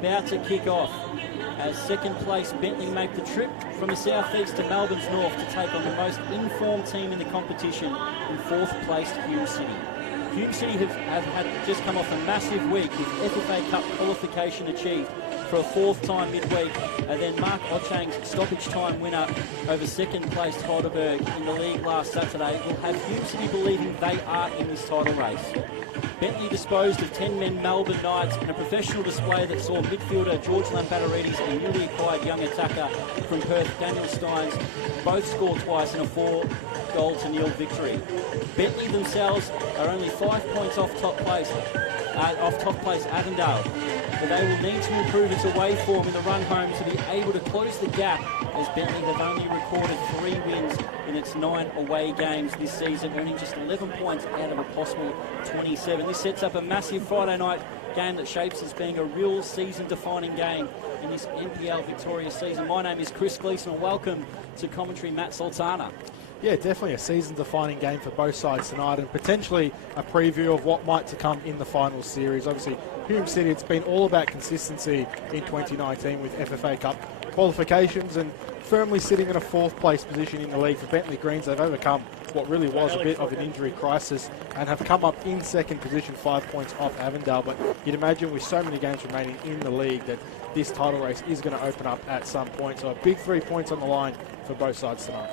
about to kick off as second place Bentleigh make the trip from the southeast to Melbourne's north to take on the most informed team in the competition in fourth place Hume City. Hume City have had just come off a massive week with FFA Cup qualification achieved for a fourth time midweek, and then Mark Ochang's stoppage time winner over second place Heidelberg in the league last Saturday will have Hume City believing they are in this title race. Bentleigh disposed of 10-men Melbourne Knights in a professional display that saw midfielder George Lambatterides and newly acquired young attacker from Perth Daniel Steins both score twice in a 4-0 victory. Bentleigh themselves are only 5 points off top place Avondale, but they will need to improve its away form in the run home to be able to close the gap, as Bentleigh have only recorded 3 wins in its 9 away games this season, earning just 11 points out of a possible 27. This sets up a massive Friday night game that shapes as being a real season-defining game in this NPL Victoria season. My name is Chris Gleeson, and welcome to commentary Matt Sultana. Yeah, definitely a season-defining game for both sides tonight, and potentially a preview of what might to come in the final series. Obviously, Hume City, it's been all about consistency in 2019 with FFA Cup qualifications and firmly sitting in a fourth place position in the league. For Bentleigh Greens, they've overcome what really was a bit of an injury crisis and have come up in second position, 5 points off Avondale. But you'd imagine with so many games remaining in the league that this title race is going to open up at some point. So a big 3 points on the line for both sides tonight.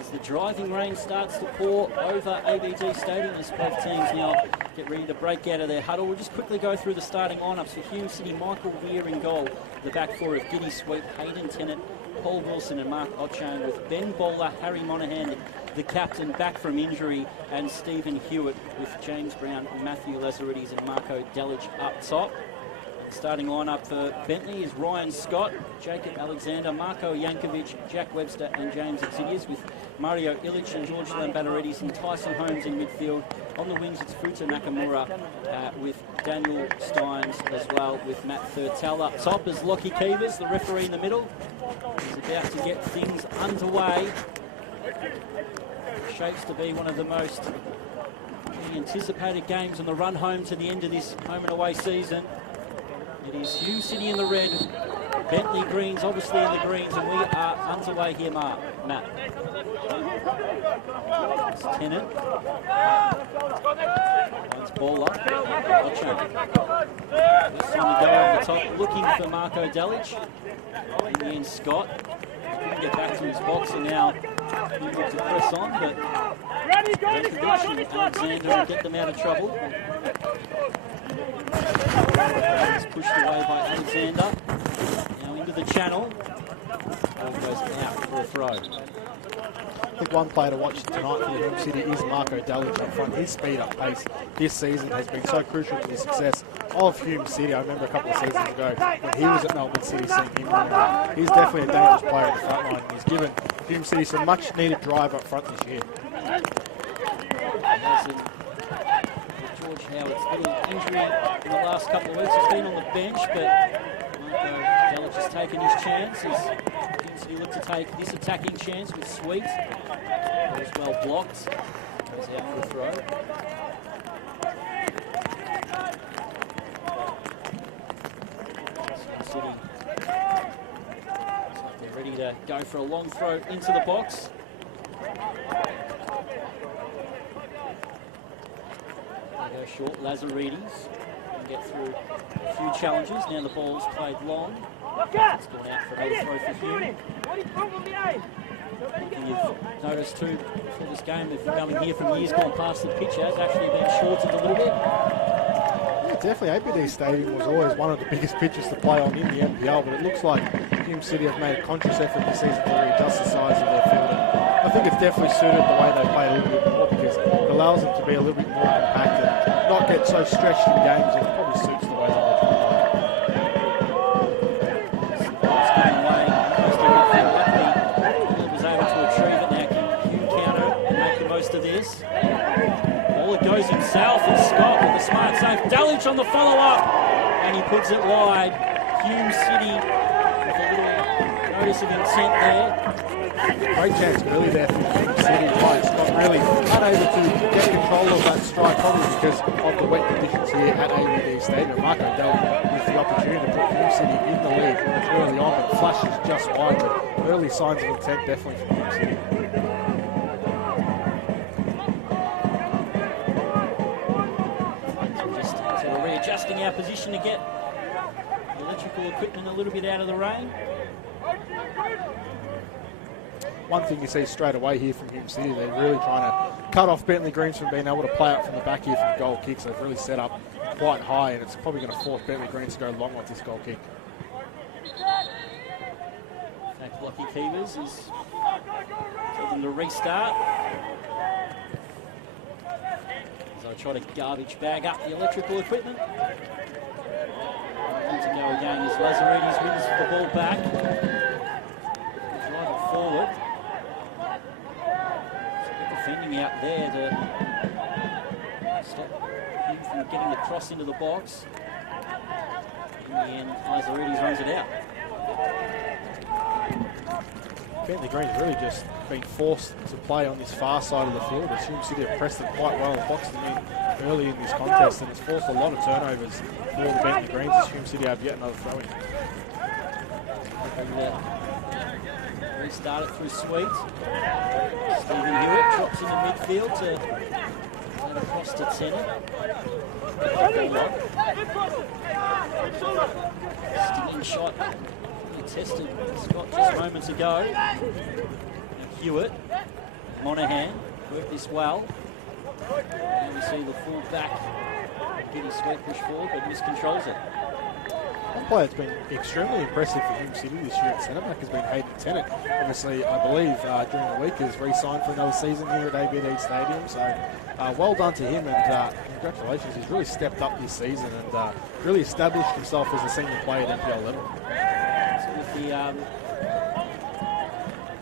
As the driving rain starts to pour over ABD Stadium, as both teams now get ready to break out of their huddle, we'll just quickly go through the starting lineups for Hume City. Michael Weir in goal, the back four of Giddy Sweet, Hayden Tennant, Paul Wilson and Mark Ochang, with Ben Bowler, Harry Monaghan, the captain, back from injury, and Stephen Hewitt with James Brown, Matthew Lazaridis and Marco Delich up top. Starting lineup for Bentleigh is Ryan Scott, Jacob Alexander, Marco Yankovic, Jack Webster and James Exidius, with Mario Illich and George Lambatterides and Tyson Holmes in midfield. On the wings it's Futa Nakamura with Daniel Steins as well, with Matt Thurtell up top as Lockie Keevers, the referee in the middle. He's about to get things underway. Shapes to be one of the most anticipated games on the run home to the end of this home and away season. It is Hume City in the red, Bentleigh Greens obviously in the greens, and we are underway here, Matt. It's Tennant. It's Bowler. This time to go over the top, looking for Marco Delich. In the end, Scott couldn't get back to his box, and now he looks to press on, but Alexander will get them out of trouble. It's pushed away by Alexander. Now into the channel. Ball goes out for a throw. I think one player to watch tonight for Hume City is Marco Delich up front. His speed up pace this season has been so crucial to the success of Hume City. I remember a couple of seasons ago when he was at Melbourne City seeing him run. He's definitely a dangerous player at the front line. He's given Hume City some much needed drive up front this year. George Howard's little injury in the last couple of weeks. He's been on the bench, but Marco Delich has taken his chance as Hume City look to take this attacking chance with Sweet. As well blocked. Goes out for a throw. City. They're ready to go for a long throw into the box. Go short, Lazaridis can get through a few challenges. Now the ball's played long. It's gone out for another throw for Hume. And you've noticed too for this game, if you're coming here from years gone past, the pitch has actually been shortened a little bit. Yeah, definitely APD Stadium was always one of the biggest pitches to play on in the NPL, but it looks like Hume City have made a conscious effort this season to readjust the size of their field. And I think it's definitely suited the way they play a little bit more, because it allows them to be a little bit more compact and not get so stretched in games. It probably suits the way that they play. It's giving away most of midfield. Luckily, was able to retrieve it. Now can Hume counter and make the most of this. Ball goes himself, and Scott with a smart save. Delich on the follow-up, and he puts it wide. Hume City with a little notice of intent there. Great chance early there for Hume City. Scott really unable to get control control of that strike, probably because of the wet conditions here at ABD Stadium. Marco Del with the opportunity to put Hume City in the lead early on, but flashes just wide. But early signs of intent definitely from Hume City. So we're readjusting our position to get the electrical equipment a little bit out of the rain. One thing you see straight away here from Hume City, they're really trying to cut off Bentleigh Greens from being able to play out from the back here from goal kicks. They've really set up quite high, and it's probably going to force Bentleigh Greens to go long with this goal kick. In fact, Lucky Keevers is taking the restart. As I try to garbage bag up the electrical equipment. On to go again as Lazaridis wins the ball back. Drive it forward. Defending out there to stop him from getting the cross into the box. In the end, Lazaridis runs it out. Bentleigh Green's really just been forced to play on this far side of the field. As Hume City have pressed them quite well and boxed them in early in this contest, and it's forced a lot of turnovers for the Bentleigh Greens as Hume City have yet another throw-in. Restart it through Sweet. Stephen Hewitt drops into midfield to get across to Tennant. Stinging shot. He tested Scott just moments ago. And Hewitt, Monaghan, worked this well. And we see the full back getting Sweet push forward, but miscontrols it. One player that's been extremely impressive for Hume City this year at centre-back has been Hayden Tennant. Obviously, I believe during the week has re-signed for another season here at ABD Stadium. So well done to him, and congratulations. He's really stepped up this season and really established himself as a senior player at NPL level. So with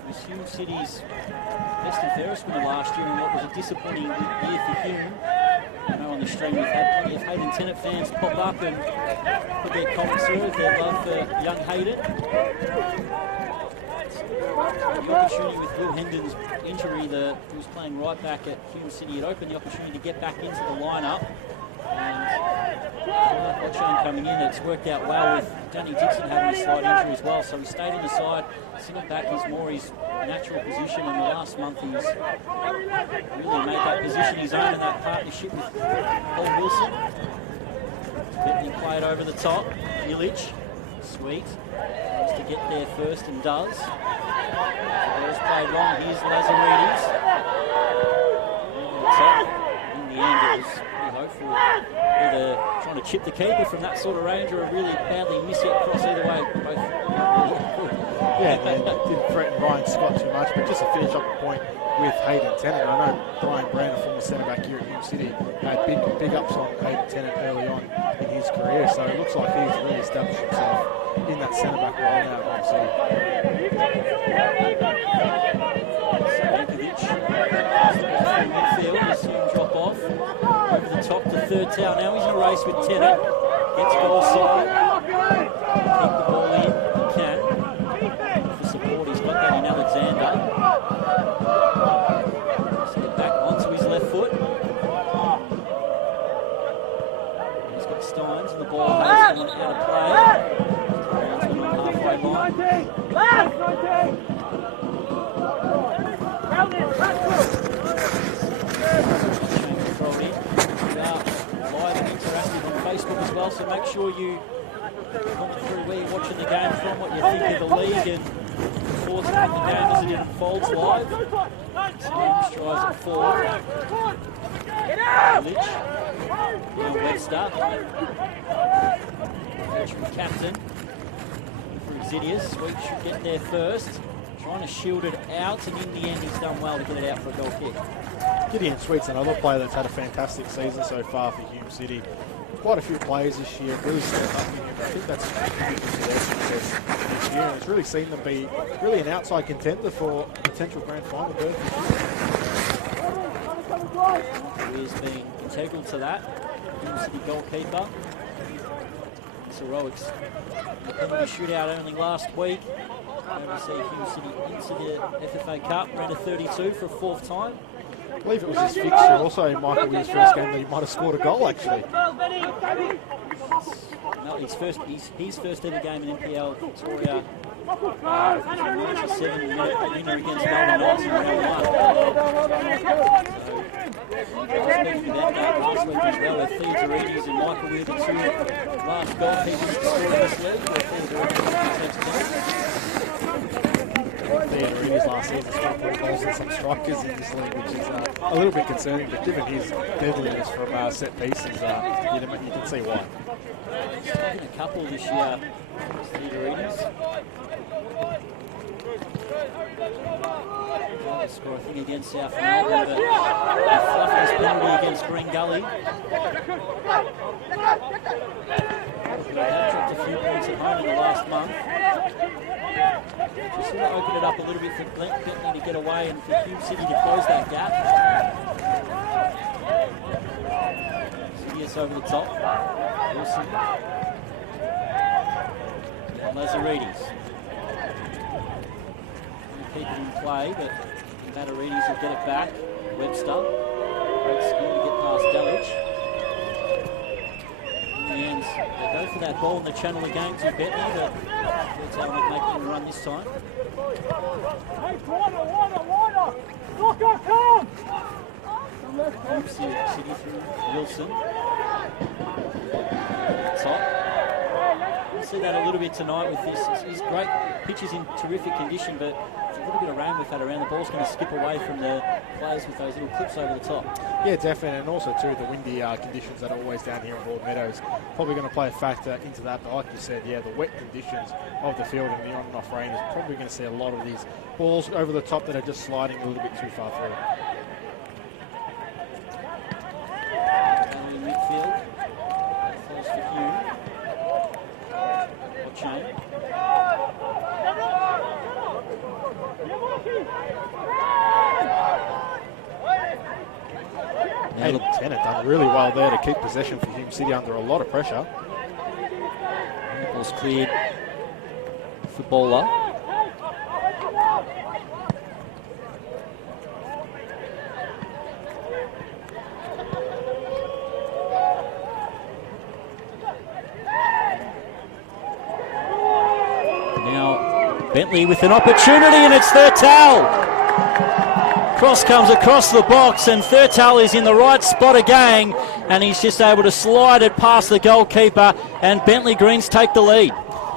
was Hume City's best and fairest winner last year, and what was a disappointing year for Hume. I know on the stream we've had plenty of Hayden Tennant fans pop up and put their comments through with their love for young Hayden. The opportunity with Will Hendon's injury, he was playing right back at Hume City. It opened the opportunity to get back into the lineup. And Watchone coming in, it's worked out well with Danny Dixon having a slight injury as well. So he stayed in the side. Centre back is more his natural position, and the last month he's really made that position his own in that partnership with Paul Wilson. Bentley played over the top. Illich, Sweet, wants to get there first and does. Ball's played long. Here's Lazaridis. In the end, it was pretty hopeful. Either trying to chip the keeper from that sort of range or a really badly miss-hit cross. Either way, both really good. Yeah, and didn't threaten Ryan Scott too much, but just to finish up the point with Hayden Tennant. I know Brian Brand, a former centre-back here at Hume City, had big ups on Hayden Tennant early on in his career, so it looks like he's really established himself in that centre-back role now at Hume City. Midfield, you see him drop off over the top to third tower. Now he's in a race with Tennant. Gets goal side. Keep the ball in. He can. For support, he's got that in Alexander. Let's get back onto his left foot. He's got Steins and the ball has gone out of play. Brown's gone on halfway line. Live and interactive on Facebook as well, so make sure you comment through where you're watching the game from, what you think of the league, and thoughts about the game as it unfolds live. Sims tries it forward. Lich. Now Webster. Veteran captain for Exidius. Sweet should get there first. Trying to shield it out, and in the end he's done well to get it out for a goal kick. Gideon Sweet's another player that's had a fantastic season so far for Hume City. Quite a few players this year really stepped up in him. I think that's contributed to their success this year, and it's really seen them be really an outside contender for a potential grand final berth. He has been integral to that. Hume City goalkeeper. Heroics. The penalty shootout only last week. And we see Hume City into the FFA Cup, round of 32 for a fourth time. I believe it was his fixture also in Michael Weir's first game that he might have scored a goal, actually. No, his first ever game in NPL Victoria. 97 winner against Melbourne Knights in round 1. Last week as well, with Theodorides and Michael Weir, the two last goalkeepers to score in this league. Theodorides last season scored 4 goals and some strikers in this league, which is a little bit concerning, but given his deadliness from set pieces, you can see why. He's taken a couple this year, Theodorides. Score, I think, against South Melbourne, but a fluffiest penalty against Green Gully. They have dropped a few points at home in the last month. Just want to open it up a little bit for Bentleigh to get away and for Hume City to close that gap. Sidious over the top. Wilson. And Lazaridis. Keep it in play, but Mataridis will get it back. Webster. Great skill to get past Delich. In the end, they go for that ball in the channel again to Bentleigh, but that's how they make them run this time. City through Wilson. Top. We'll see that a little bit tonight with this. His great pitch is in terrific condition, but a little bit of rain we've had around. The ball's going to skip away from the players with those little clips over the top. Yeah, definitely, and also too the windy conditions that are always down here in Broadmeadows probably going to play a factor into that. But like you said, yeah, the wet conditions of the field and the on and off rain is probably going to see a lot of these balls over the top that are just sliding a little bit too far through. Down in midfield, falls for Hume. Chain. Hey, Lieutenant done really well there to keep possession for Hume City under a lot of pressure. Ball's cleared for Bowler. Now Bentleigh with an opportunity, and it's Thurtell. Cross comes across the box, and Thurtell is in the right spot again, and he's just able to slide it past the goalkeeper, and Bentleigh Greens take the lead.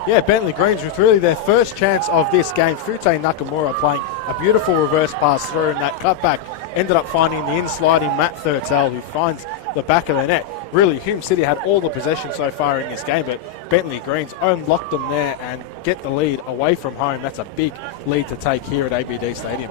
Yeah, Bentleigh Greens was really their first chance of this game. Fute Nakamura playing a beautiful reverse pass through, and that cutback ended up finding the in-sliding Matt Thurtell, who finds the back of the net. Really, Hume City had all the possession so far in this game, but Bentleigh Greens unlocked them there and get the lead away from home. That's a big lead to take here at ABD Stadium.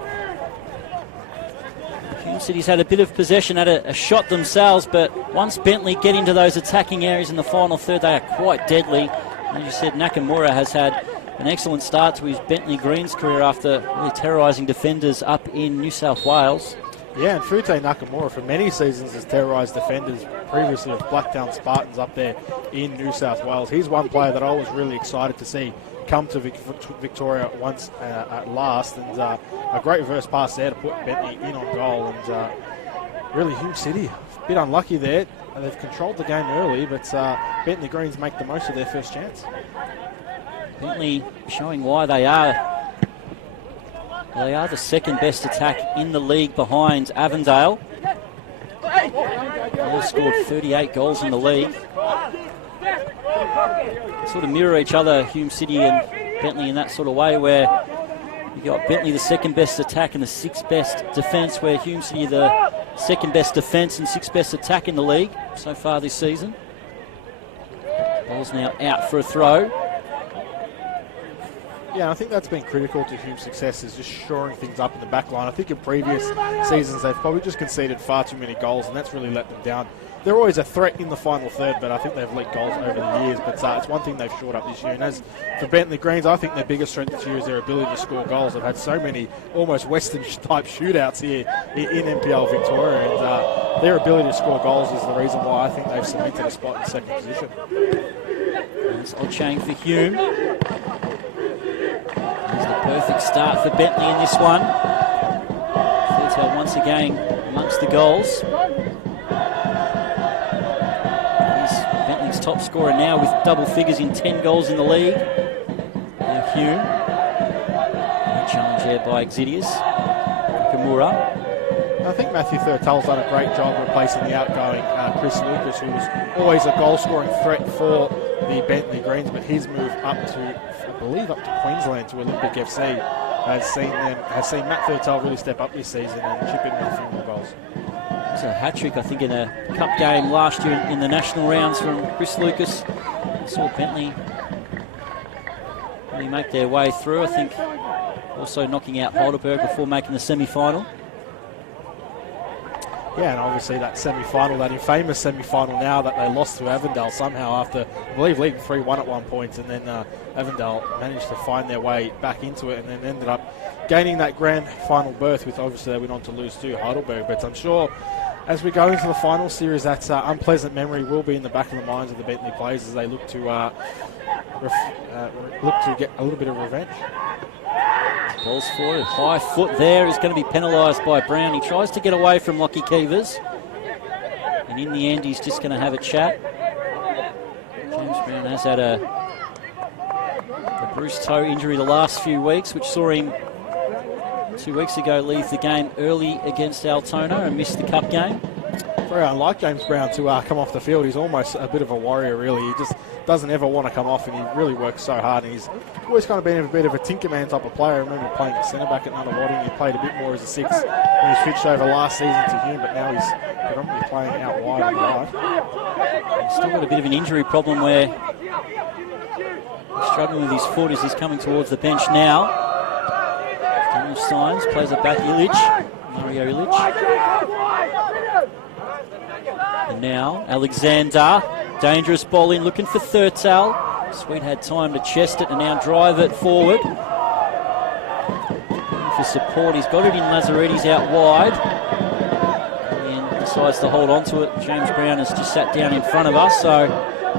Hume City's had a bit of possession, had a shot themselves, but once Bentleigh get into those attacking areas in the final third, they are quite deadly. As you said, Nakamura has had an excellent start to his Bentleigh Greens career after really terrorising defenders up in New South Wales. Yeah, and Fute Nakamura for many seasons has terrorised defenders previously of Blacktown Spartans up there in New South Wales. He's one player that I was really excited to see come to Victoria once at last, and a great reverse pass there to put Bentleigh in on goal. And really, Hume City a bit unlucky there. They've controlled the game early, but Bentleigh Greens make the most of their first chance. Bentleigh showing why they are the second best attack in the league behind Avondale. They've scored 38 goals in the league. Sort of mirror each other, Hume City and Bentleigh, in that sort of way, where you got Bentleigh the second best attack and the sixth best defence, where Hume City the second best defence and sixth best attack in the league so far this season. Ball's now out for a throw. Yeah, I think that's been critical to Hume's success, is just shoring things up in the back line. I think in previous seasons they've probably just conceded far too many goals, and that's really let them down. They're always a threat in the final third, but I think they've leaked goals over the years. But it's one thing they've shored up this year. And as for Bentleigh Greens, I think their biggest strength this year is their ability to score goals. They've had so many almost Western-type shootouts here in NPL Victoria, and their ability to score goals is the reason why I think they've cemented a spot in second position. That's Ochang for Hume. There's the perfect start for Bentleigh in this one. Thurtell once again amongst the goals. He's Bentleigh's top scorer now with double figures in 10 goals in the league. Now Hume. Challenge there by Exidius. Kimura. I think Matthew Thurtell's done a great job replacing the outgoing Chris Lucas, who was always a goal-scoring threat for the Bentleigh Greens, but his move up to, I believe, up to Queensland, to Olympic FC, has seen Matt Thurtell really step up this season and chip in with a few more goals. It was a hat-trick, I think, in a cup game last year in the national rounds from Chris Lucas. I saw Bentleigh really make their way through, I think, also knocking out Heidelberg before making the semi-final. Yeah, and obviously that semi-final, that infamous semi-final now that they lost to Avondale somehow after, I believe, leading 3-1 at one point, and then Avondale managed to find their way back into it and then ended up gaining that grand final berth, with obviously they went on to lose to Heidelberg. But I'm sure as we go into the final series, that unpleasant memory will be in the back of the minds of the Bentleigh players as they look to get a little bit of revenge. Balls forward, high foot there is going to be penalised by Brown. He tries to get away from Lockie Keevers, and in the end he's just going to have a chat. James Brown has had a bruised toe injury the last few weeks, which saw him 2 weeks ago leave the game early against Altona and miss the cup game. Very unlike James Brown to come off the field. He's almost a bit of a warrior, really. He just doesn't ever want to come off, and he really works so hard. And he's always kind of been a bit of a Tinkerman type of player. I remember playing at centre-back at Nunawading. He played a bit more as a six when he switched over last season to Hume, but now he's predominantly playing out wide on the right. He's still got a bit of an injury problem where he's struggling with his foot as he's coming towards the bench now. Daniel Steins plays it back, Mario Illich. And now Alexander, dangerous ball in, looking for Thurtell. Sweet had time to chest it and now drive it forward. For support, he's got it in Lazaretti's out wide. And decides to hold on to it. James Brown has just sat down in front of us, so I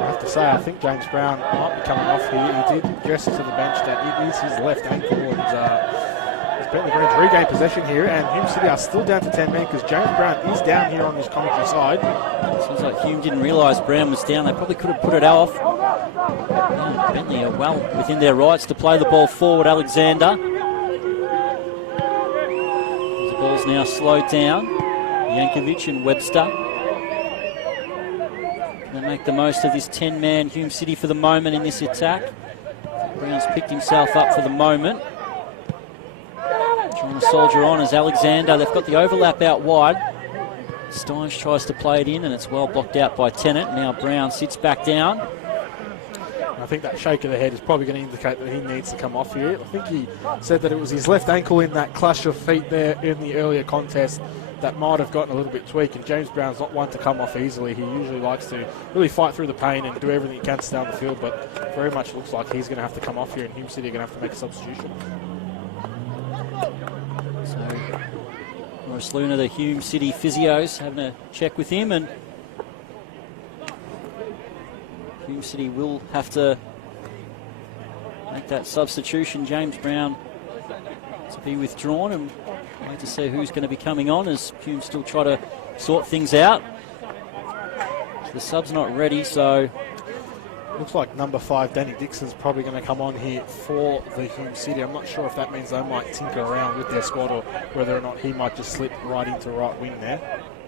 have to say, I think James Brown might be coming off here. He did gesture to the bench that it is his left ankle, and Bentleigh Greens regain possession here, and Hume City are still down to 10 men because James Brown is down here on this commentary side. Seems like Hume didn't realise Brown was down. They probably could have put it off. Yeah, Bentleigh are well within their rights to play the ball forward. Alexander. The ball's now slowed down. Yankovic and Webster. They make the most of this 10-man Hume City for the moment in this attack. Brown's picked himself up for the moment. Trying to soldier on as Alexander. They've got the overlap out wide. Steins tries to play it in, and it's well blocked out by Tennant. Now Brown sits back down. I think that shake of the head is probably going to indicate that he needs to come off here. I think he said that it was his left ankle in that clash of feet there in the earlier contest that might have gotten a little bit tweaked, and James Brown's not one to come off easily. He usually likes to really fight through the pain and do everything he can to stay on the field, but very much looks like he's going to have to come off here, and Hume City are going to have to make a substitution. So Morris Luna, the Hume City physios, having a check with him, and Hume City will have to make that substitution. James Brown to be withdrawn, and wait to see who's going to be coming on as Hume still try to sort things out. The sub's not ready, so looks like number 5, Danny Dixon's probably going to come on here for the Hume City. I'm not sure if that means they might tinker around with their squad or whether or not he might just slip right into right wing there.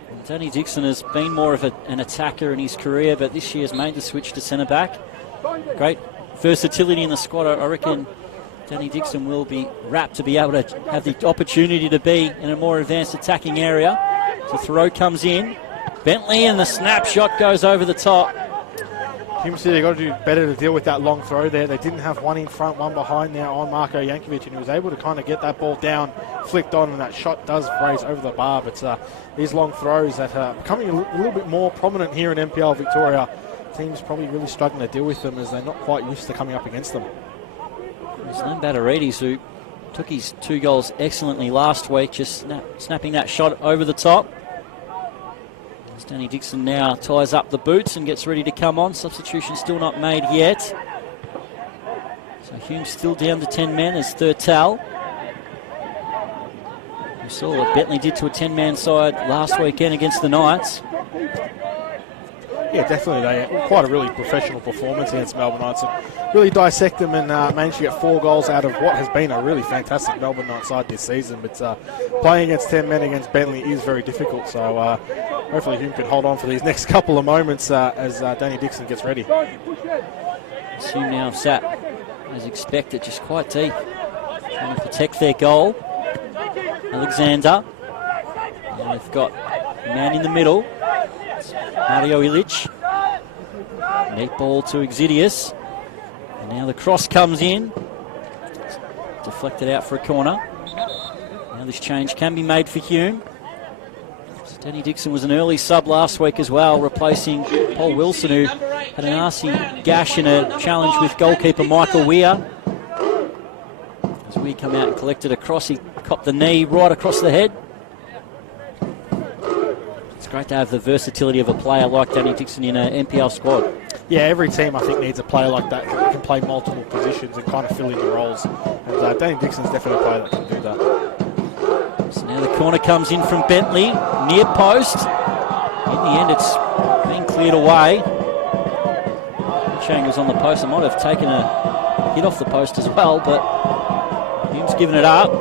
Well, Danny Dixon has been more of an attacker in his career, but this year has made the switch to centre-back. Great versatility in the squad. I reckon Danny Dixon will be rapt to be able to have the opportunity to be in a more advanced attacking area. The throw comes in. Bentleigh, and the snapshot goes over the top. Hume City got to do better to deal with that long throw there. They didn't have one in front, one behind now on Marko Yankovic, and he was able to kind of get that ball down, flicked on, and that shot does raise over the bar. But these long throws that are becoming a little bit more prominent here in NPL Victoria, teams probably really struggling to deal with them as they're not quite used to coming up against them. It's Len Batteridis, who took his 2 goals excellently last week, just snapping that shot over the top. Danny Dixon now ties up the boots and gets ready to come on. Substitution still not made yet. So Hume's still down to 10 men as Thurtell. You saw what Bentleigh did to a 10-man side last weekend against the Knights. Yeah, definitely. They quite a really professional performance against Melbourne Knights. And really dissect them and managed to get 4 goals out of what has been a really fantastic Melbourne Knights side this season. But playing against 10 men against Bentleigh is very difficult. So hopefully Hume can hold on for these next couple of moments as Danny Dixon gets ready. Hume now sat, as expected, just quite deep, trying to protect their goal. Alexander. And they've got a man in the middle. Mario Ilic. Neat ball to Exidius. And now the cross comes in. Deflected out for a corner. Now this change can be made for Hume. So Danny Dixon was an early sub last week as well, replacing Paul Wilson, who had an RC gash in a challenge with goalkeeper Michael Weir. As Weir come out and collected a cross, he copped the knee right across the head. It's great to have the versatility of a player like Danny Dixon in an NPL squad. Yeah, every team I think needs a player like that can play multiple positions and kind of fill in the roles. And Danny Dixon's definitely a player that can do that. So now the corner comes in from Bentleigh, near post. In the end, it's been cleared away. Chang was on the post. I might have taken a hit off the post as well, but Hume's given it up.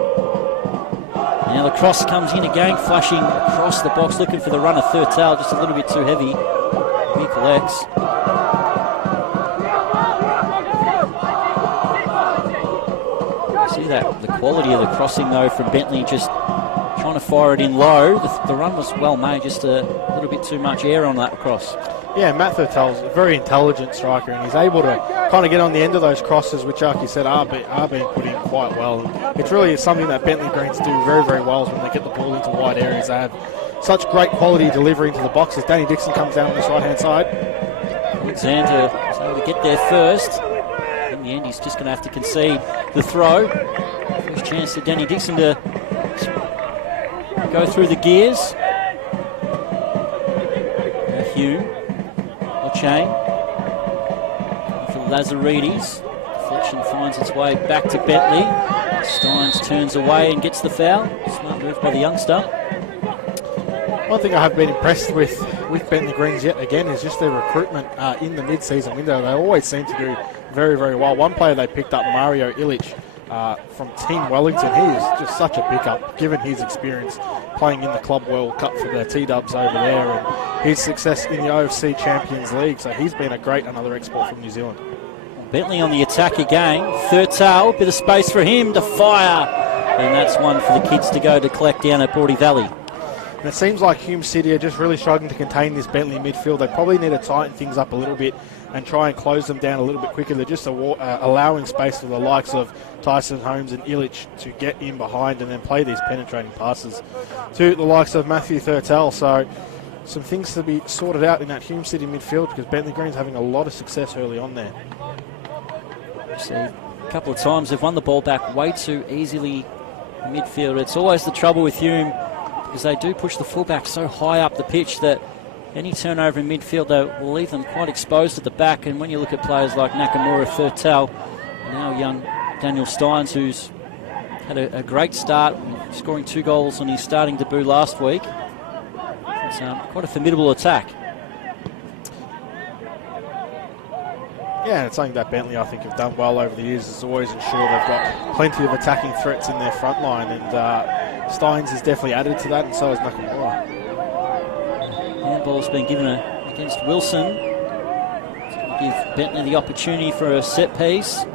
Now the cross comes in again, flashing across the box, looking for the runner Thurtell, just a little bit too heavy. He collects. See that, the quality of the crossing though from Bentleigh, just trying to fire it in low. The run was well made, just a little bit too much air on that cross. Yeah, Matt Thurtell's a very intelligent striker, and he's able to kind of get on the end of those crosses, which, like you said, are being put in quite well. And it's really something that Bentleigh Greens do very, very well is when they get the ball into wide areas. They have such great quality delivery into the boxes. Danny Dixon comes down on this right-hand side. Alexander is able to get there first. In the end, he's just going to have to concede the throw. First chance for Danny Dixon to go through the gears. Hume. Chain for Lazaridis. Deflection finds its way back to Bentleigh. Steins turns away and gets the foul. Smart move by the youngster. One thing I have been impressed with Bentleigh Greens yet again is just their recruitment in the mid-season window. They always seem to do very, very well. One player they picked up, Mario Ilic, from Team Wellington. He is just such a pickup, given his experience playing in the Club World Cup for the T-Dubs over there and his success in the OFC Champions League. So he's been another export from New Zealand. Bentleigh on the attack again. Thurtell, bit of space for him to fire. And that's one for the kids to go to collect down at Broady Valley. And it seems like Hume City are just really struggling to contain this Bentleigh midfield. They probably need to tighten things up a little bit and try and close them down a little bit quicker. They're just allowing space for the likes of Tyson Holmes and Ilic to get in behind and then play these penetrating passes to the likes of Matthew Thurtell. So some things to be sorted out in that Hume City midfield because Bentleigh Green's having a lot of success early on there. See, a couple of times they've won the ball back way too easily in midfield. It's always the trouble with Hume because they do push the fullback so high up the pitch that any turnover in midfield will leave them quite exposed at the back. And when you look at players like Nakamura, Thurtell, now young Daniel Steins, who's had a great start, scoring 2 goals on his starting debut last week. It's quite a formidable attack. Yeah, and it's something that Bentleigh, I think, have done well over the years, is always ensure they've got plenty of attacking threats in their front line, and Steins has definitely added to that, and so has Nakamura. Handball's been given against Wilson. It's going to give Bentleigh the opportunity for a set piece.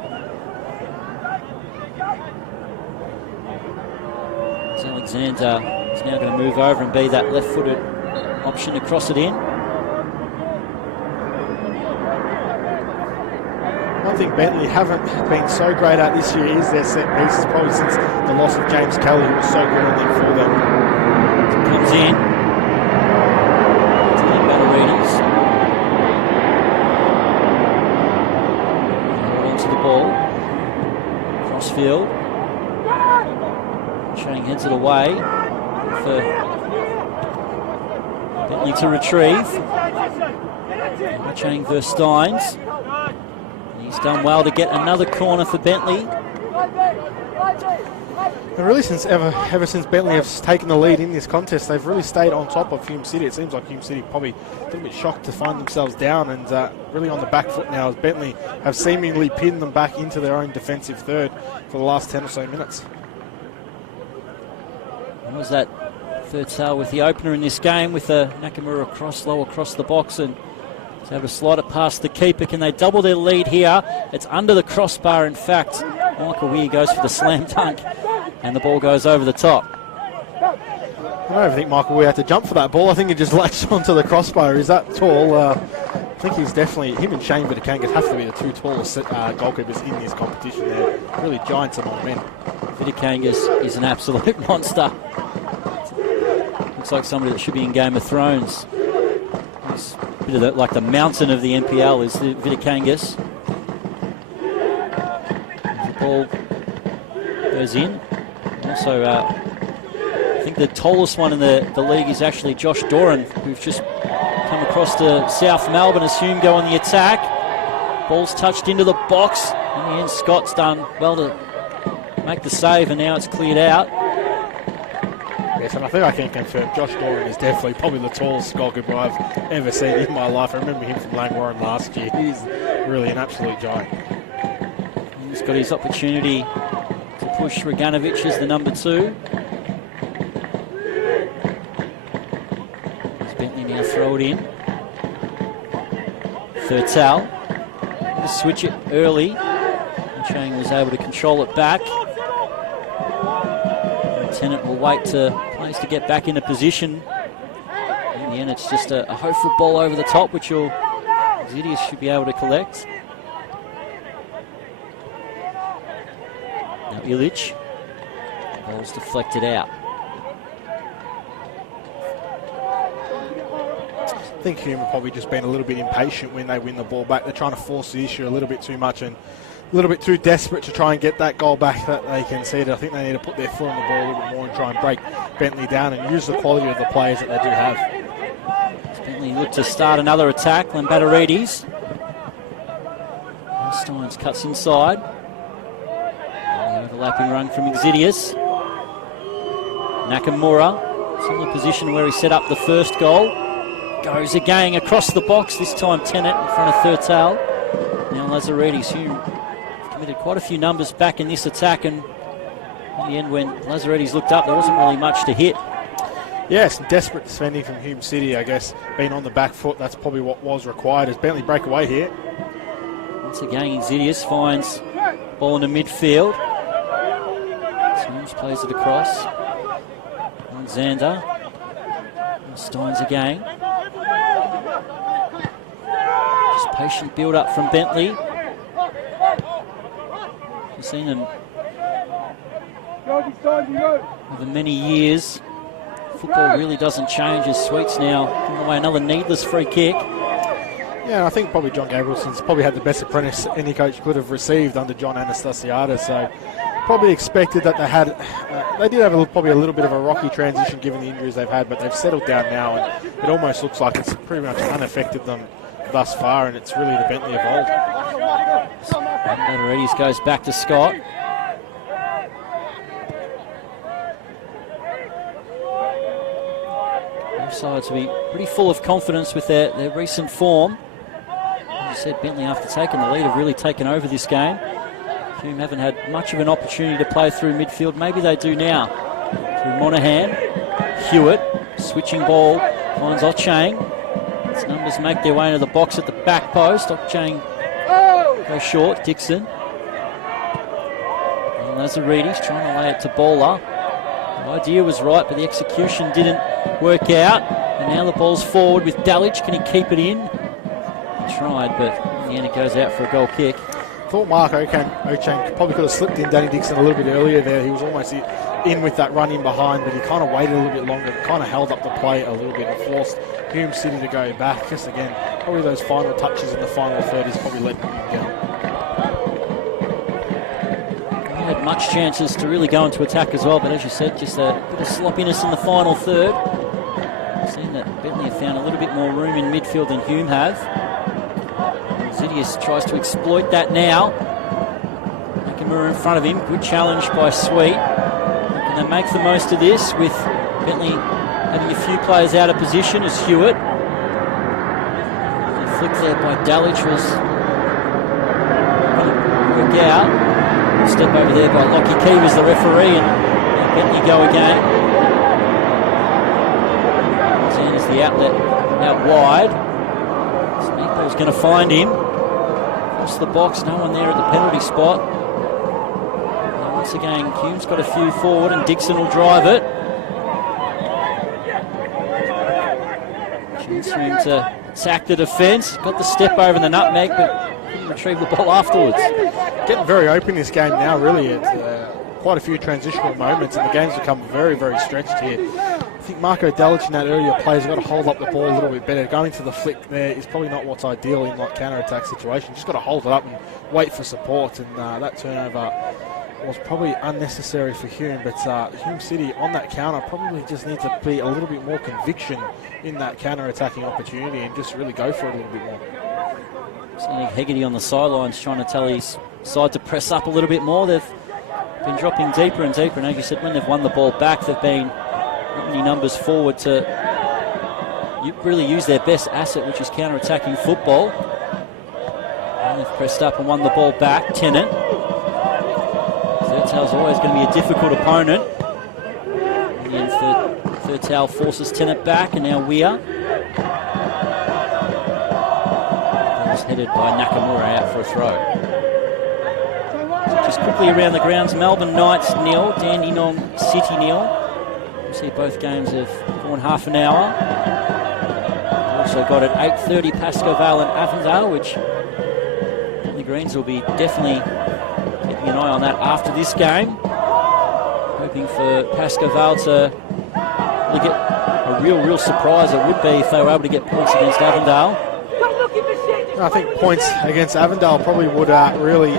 As Alexander is now going to move over and be that left-footed option to cross it in. One thing Bentleigh haven't been so great at this year is their set pieces, probably since the loss of James Kelly, who was so good on them for them. It comes in. To the Bentleigh. Hold on to the ball. Crossfield. Chang heads it away for Bentleigh to retrieve. Chang versus Steins. He's done well to get another corner for Bentleigh. And really, ever since Bentleigh has taken the lead in this contest, they've really stayed on top of Hume City. It seems like Hume City probably a little bit shocked to find themselves down and really on the back foot now as Bentleigh have seemingly pinned them back into their own defensive third for the last 10 or so minutes. What was that third tail with the opener in this game with the Nakamura low across the box and to have a slide it past the keeper. Can they double their lead here? It's under the crossbar, in fact. Michael Weir goes for the slam dunk and the ball goes over the top. I don't think Michael Weir had to jump for that ball. I think he just latched onto the crossbar. He's that tall. I think he's definitely, him and Shane Vitikangas have to be the two tallest goalkeepers in this competition. They're really giants among men. Vitikangas is an absolute monster. Looks like somebody that should be in Game of Thrones. He's a bit of like the mountain of the NPL is the Vitikangas. The ball goes in. Also, I think the tallest one in the league is actually Josh Doran, who's just come across to South Melbourne as Hume go on the attack. Ball's touched into the box. In the end, Scott's done well to make the save, and now it's cleared out. Yes, and I think I can confirm Josh Doran is definitely probably the tallest goalkeeper I've ever seen in my life. I remember him from Langwarrin last year. He's really an absolute giant. He's got his opportunity to push Reganovic as the number 2. As Bentleigh now throw it in. Thurtal. Switch it early. Chang was able to control it back. Tennant will wait to players to get back into position. In the end, it's just a Hofer ball over the top, which Zidius should be able to collect. Now Illich. Ball's deflected out. I think Hume have probably just been a little bit impatient when they win the ball back. They're trying to force the issue a little bit too much and a little bit too desperate to try and get that goal back that they conceded. I think they need to put their foot on the ball a little bit more and try and break Bentleigh down and use the quality of the players that they do have. Bentleigh look to start another attack. Lambatoridis. Steins cuts inside. The overlapping run from Exidius. Nakamura, similar position where he set up the first goal. Goes again across the box, this time Tennant in front of Thurtal. Now Lazaridis, who committed quite a few numbers back in this attack, and in the end when Lazaridis looked up there wasn't really much to hit. Yeah, some desperate defending from Hume City, I guess. Being on the back foot, that's probably what was required as Bentleigh break away here. Once again Exidius finds ball into midfield. Sims plays it across. Alexander. Steins again. Just patient build up from Bentleigh. We've seen them over many years. Football really doesn't change as Sweets now giving away another needless free kick. Yeah, I think probably John Gabrielson's probably had the best apprentice any coach could have received under John Anastasiades, so probably expected that they did have probably a little bit of a rocky transition given the injuries they've had, but they've settled down now and it almost looks like it's pretty much unaffected them thus far, and it's really the Bentleigh of old. Lambatoridis goes back to Scott. Both sides will be pretty full of confidence with their recent form. As I said, Bentleigh, after taking the lead, have really taken over this game. Hume haven't had much of an opportunity to play through midfield. Maybe they do now. Through Monahan. Hewitt. Switching ball. Finds Ochang. Its numbers make their way into the box at the back post. Ochang goes short. Dixon. And Lazaridis trying to lay it to Bowler. The idea was right, but the execution didn't work out. And now the ball's forward with Dalic. Can he keep it in? He tried, but in the end it goes out for a goal kick. Thought Mark Ochang probably could have slipped in Danny Dixon a little bit earlier there. He was almost in with that run in behind, but he kind of waited a little bit longer, kind of held up the play a little bit and forced Hume City to go back. Just again, probably those final touches in the final third is probably letting him down. He had much chances to really go into attack as well, but as you said, just a bit of sloppiness in the final third. Seen that Bentleigh have found a little bit more room in midfield than Hume have. Zidius tries to exploit that now. Nakamura in front of him. Good challenge by Sweet. they make the most of this with Bentleigh having a few players out of position as Hewitt. The flick there by Dulwich was going to work out. Step over there by Lockie Keeve as the referee, and Bentleigh go again. There's the outlet out wide. Sneakball's going to find him. Across the box, no one there at the penalty spot. And once again, Hume's got a few forward and Dixon will drive it. Hume to attack the defence. Got the step over the nutmeg, but couldn't retrieve the ball afterwards. Getting very open this game now, really. It's quite a few transitional moments, and the game's become very, very stretched here. I think Marco Dulwich in that earlier play has got to hold up the ball a little bit better. Going to the flick there is probably not what's ideal in like counter-attack situation. Just got to hold it up and wait for support, and that turnover was probably unnecessary for Hume, but Hume City on that counter probably just need to be a little bit more conviction in that counter-attacking opportunity and just really go for it a little bit more. Seeing Hegarty on the sidelines trying to tell his side to press up a little bit more. They've been dropping deeper and deeper, and as you said, when they've won the ball back, they've been not many numbers forward to really use their best asset, which is counter-attacking football. And they've pressed up and won the ball back. Tennant. Third-towel's always going to be a difficult opponent. In the end, Third-towel forces Tennant back, and now Weir. That was headed by Nakamura out for a throw. Just quickly around the grounds, Melbourne Knights 0, Dandenong City 0. You see both games have gone half an hour. Also got at 8:30 Pascoe Vale and Avondale, which the Greens will be definitely keeping an eye on that after this game. Hoping for Pascoe Vale to really get a real surprise. It would be if they were able to get points against Avondale. I think points against Avondale probably would really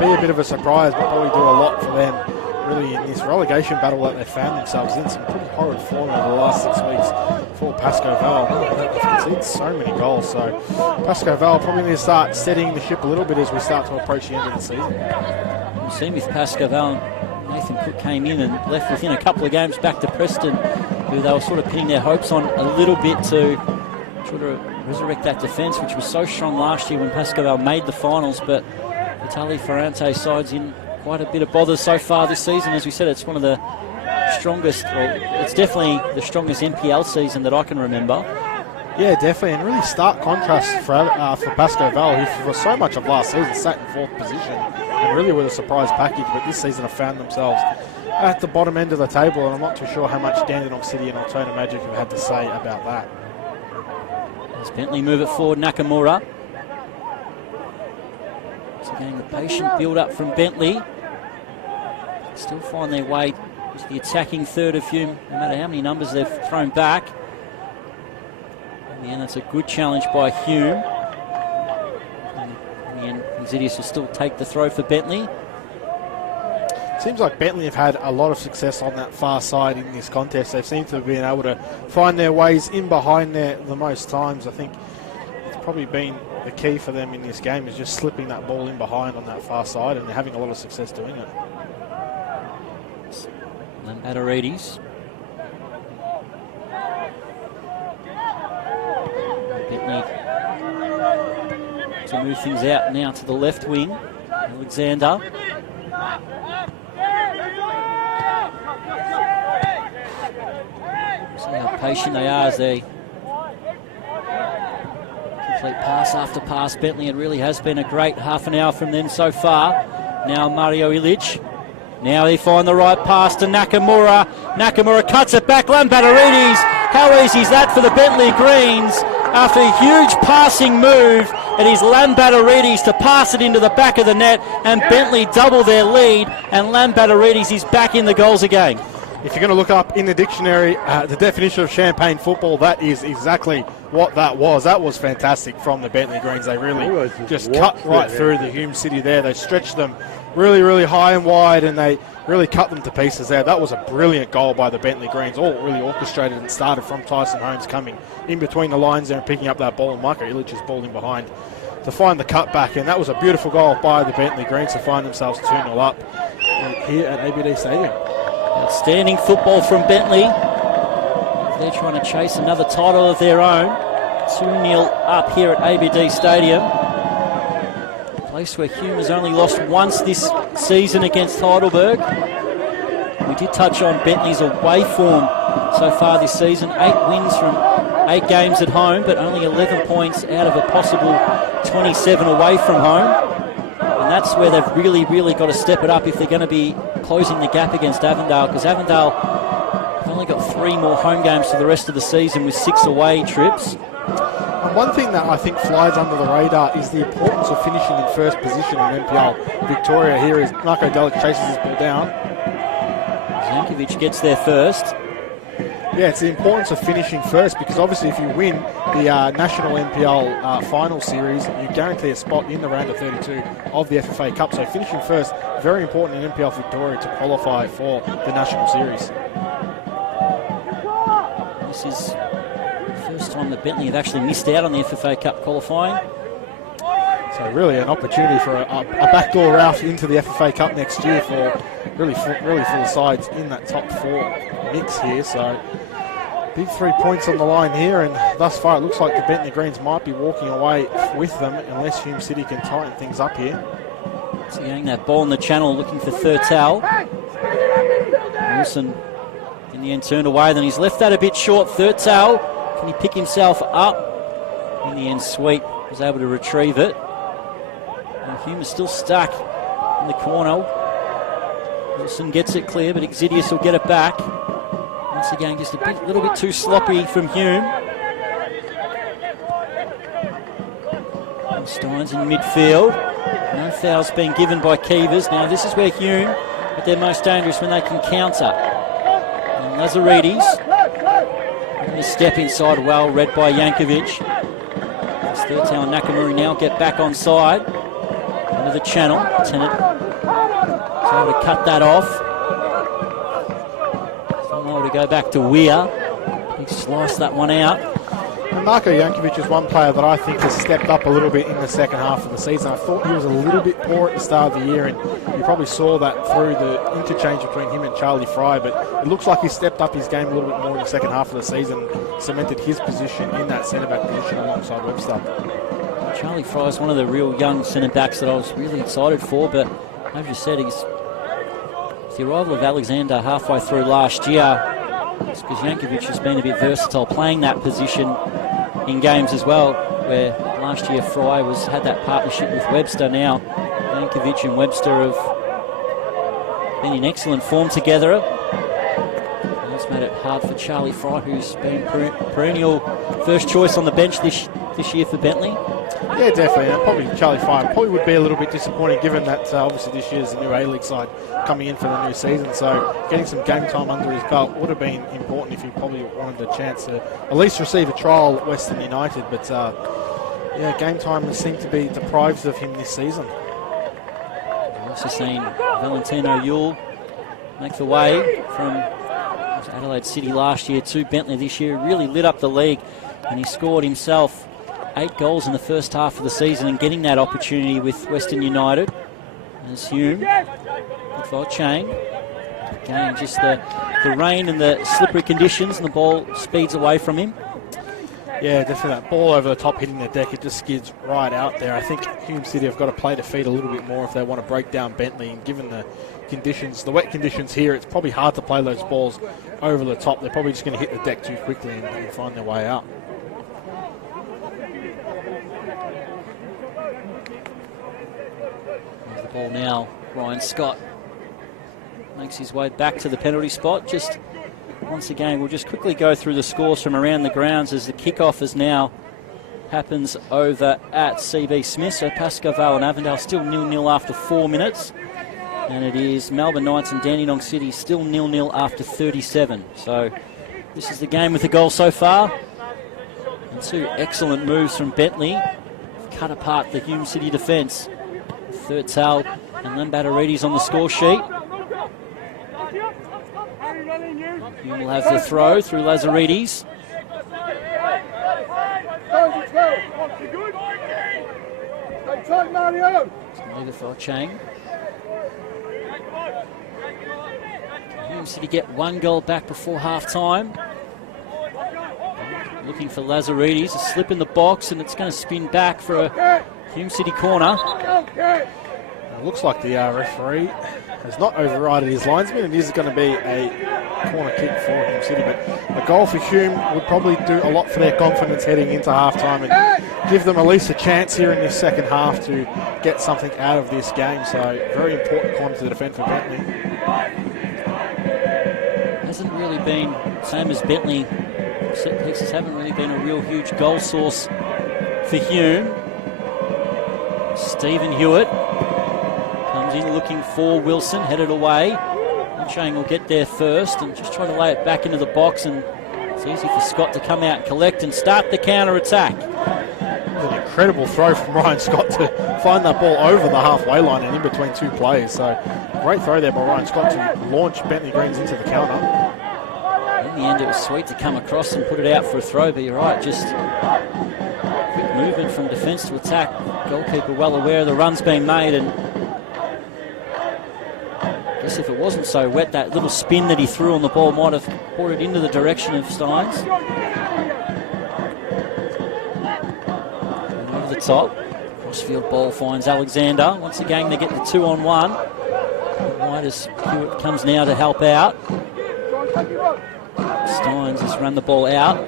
be a bit of a surprise, but probably do a lot for them really in this relegation battle that they found themselves in. Some pretty horrid form over the last 6 weeks for Pascoe Vale. They've conceded so many goals, so Pascoe Vale probably need to start steadying the ship a little bit as we start to approach the end of the season. We've seen with Pascoe Vale, Nathan Cook came in and left within a couple of games back to Preston, who they were sort of pinning their hopes on a little bit to try to resurrect that defence, which was so strong last year when Pascoe Vale made the finals, but Vitali Ferrante's side's in quite a bit of bother so far this season. As we said, it's one of the strongest, well, it's definitely the strongest NPL season that I can remember. Yeah, definitely, and really stark contrast for Pascoe Vale, who for so much of last season sat in 4th position and really with a surprise package, but this season have found themselves at the bottom end of the table, and I'm not too sure how much Dandenong City and Altona Magic have had to say about that. As Bentleigh move it forward, Nakamura. So again, the patient build-up from Bentleigh. Still find their way to the attacking third of Hume, no matter how many numbers they've thrown back. In the end, that's a good challenge by Hume. And in the end, Zidius will still take the throw for Bentleigh. Seems like Bentleigh have had a lot of success on that far side in this contest. They seem to have been able to find their ways in behind there the most times. I think it's probably been the key for them in this game is just slipping that ball in behind on that far side, and they're having a lot of success doing it. Lambatoridis. Bentleigh to move things out now to the left wing. Alexander. See how patient they are as they complete pass after pass. Bentleigh, it really has been a great half an hour from them so far. Now Mario Ilic. Now they find the right pass to Nakamura. Nakamura cuts it back. Lambatoridis. How easy is that for the Bentleigh Greens? After a huge passing move, it is Lambatoridis to pass it into the back of the net, and Bentleigh double their lead, and Lambatoridis is back in the goals again. If you're going to look up in the dictionary the definition of champagne football, that is exactly what that was. That was fantastic from the Bentleigh Greens. They really just cut right through the Hume City there. They stretched them really, really high and wide, and they really cut them to pieces there. That was a brilliant goal by the Bentleigh Greens, all really orchestrated and started from Tyson Holmes coming in between the lines there and picking up that ball, and Marco Illich's ball in behind to find the cutback, and that was a beautiful goal by the Bentleigh Greens to find themselves 2-0 up here at ABD Stadium. Outstanding football from Bentleigh. They're trying to chase another title of their own. 2-0 up here at ABD Stadium. A place where Hume has only lost once this season against Heidelberg. We did touch on Bentleigh's away form so far this season. 8 wins from 8 games at home, but only 11 points out of a possible 27 away from home. And that's where they've really got to step it up if they're going to be closing the gap against Avondale, because Avondale have only got 3 more home games for the rest of the season with 6 away trips. And one thing that I think flies under the radar is the importance of finishing in first position in NPL Victoria here as Marco Delic chases his ball down. Jankovic gets there first. Yeah, it's the importance of finishing first, because obviously if you win the National NPL final series, you guarantee a spot in the round of 32 of the FFA Cup. So finishing first, very important in NPL Victoria to qualify for the National Series. This is the first time that Bentleigh have actually missed out on the FFA Cup qualifying. So really an opportunity for a backdoor route into the FFA Cup next year for really full sides in that top 4 mix here. So big 3 points on the line here, and thus far it looks like the Bentleigh Greens might be walking away with them unless Hume City can tighten things up here. So getting that ball in the channel, looking for Thurtell. Wilson in the end turned away, then he's left that a bit short. Thurtell, can he pick himself up? In the end, Sweet was able to retrieve it. And Hume is still stuck in the corner. Wilson gets it clear, but Exidius will get it back. Once again, just a little bit too sloppy from Hume. And Steins in midfield. No fouls being given by Keevers. Now this is where Hume, at their most dangerous, when they can counter. And Lazaridis, a step inside, well read by Jankovic. Thurtell and Nakamura now get back on side. Into the channel. Tennant is able to cut that off. Able to go back to Weir. He sliced that one out. And Marko Jankovic is one player that I think has stepped up a little bit in the second half of the season. I thought he was a little bit poor at the start of the year, and you probably saw that through the interchange between him and Charlie Fry, but it looks like he stepped up his game a little bit more in the second half of the season, cemented his position in that centre-back position alongside Webster. Charlie Fry is one of the real young centre-backs that I was really excited for, but as you said, he's the arrival of Alexander halfway through last year. It's because Jankovic has been a bit versatile, playing that position in games as well, where last year Fry had that partnership with Webster. Now Jankovic and Webster have been in excellent form together. And it's made it hard for Charlie Fry, who's been perennial first choice on the bench this year for Bentleigh. Yeah, definitely. And probably Charlie Fry probably would be a little bit disappointing, given that obviously this year's the new A-League side coming in for the new season. So getting some game time under his belt would have been important if he probably wanted a chance to at least receive a trial at Western United. But yeah, game time has seemed to be deprived of him this season. We've also seen Valentino Yule make the way from Adelaide City last year to Bentleigh this year. Really lit up the league, and he scored himself 8 goals in the first half of the season, and getting that opportunity with Western United. As Hume, good for Chang. Again, just the rain and the slippery conditions, and the ball speeds away from him. Yeah, definitely that ball over the top hitting the deck, it just skids right out there. I think Hume City have got to play to feet a little bit more if they want to break down Bentleigh, and given the conditions, the wet conditions here, it's probably hard to play those balls over the top. They're probably just going to hit the deck too quickly and find their way out. Ball now, Ryan Scott makes his way back to the penalty spot. Just once again, we'll just quickly go through the scores from around the grounds as the kickoff is now happens over at CB Smith. So Pascoe Vale and Avondale still 0-0 after 4 minutes. And it is Melbourne Knights and Dandenong City still 0-0 after 37. So this is the game with the goal so far. And 2 excellent moves from Bentleigh. Cut apart the Hume City defence. Thurtell and Lambatarides on the score sheet. Hume will have the throw through Lazaridis. Leave it for Chang. Hume City get one goal back before half-time. Looking for Lazaridis, a slip in the box, and it's going to spin back for a Hume City corner. It looks like the referee has not overrided his linesman, and this is going to be a corner kick for Hume City. But a goal for Hume would probably do a lot for their confidence heading into half-time and give them at least a chance here in this second half to get something out of this game. So very important corner to defend for Bentleigh. Hasn't really been, same as Bentleigh, set pieces haven't really been a real huge goal source for Hume. Stephen Hewitt comes in looking for Wilson, headed away. Chang will get there first and just try to lay it back into the box, and it's easy for Scott to come out and collect and start the counter-attack. It was an incredible throw from Ryan Scott to find that ball over the halfway line and in between two players. So great throw there by Ryan Scott to launch Bentleigh Greens into the counter. In the end, it was sweet to come across and put it out for a throw, but you're right, just quick movement from defence to attack. Goalkeeper well aware the run's been made, and I guess if it wasn't so wet, that little spin that he threw on the ball might have brought it into the direction of Steins. And over the top, crossfield ball finds Alexander. Once again, they get the 2-on-1. Wide as Hewitt comes now to help out. Steins has run the ball out.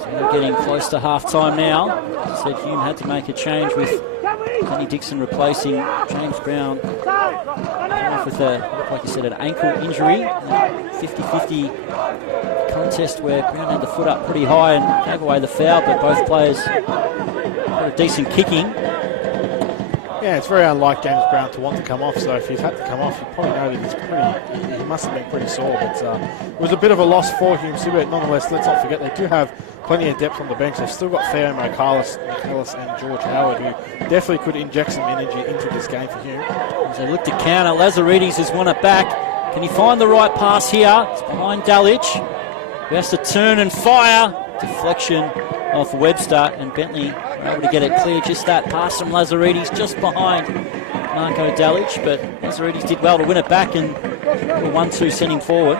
So they're getting close to half-time now. As I said, Hume had to make a change with Kenny Dixon replacing James Brown with like you said, an ankle injury. 50-50 contest where Brown had the foot up pretty high and gave away the foul, but both players got a decent kicking. Yeah, it's very unlike James Brown to want to come off, so if he's had to come off, you probably know that he must have been pretty sore, but it was a bit of a loss for Hume City, but nonetheless, let's not forget they do have plenty of depth on the bench. They've still got Theo Michaelis and George Howard, who definitely could inject some energy into this game for Hume. As they look to counter, Lazaridis has won it back. Can he find the right pass here? It's behind Dalic, who has to turn and fire. Deflection off Webster, and Bentleigh were able to get it clear. Just that pass from Lazaridis just behind Marco Dalic, but Lazaridis did well to win it back, and 1-2 sending forward.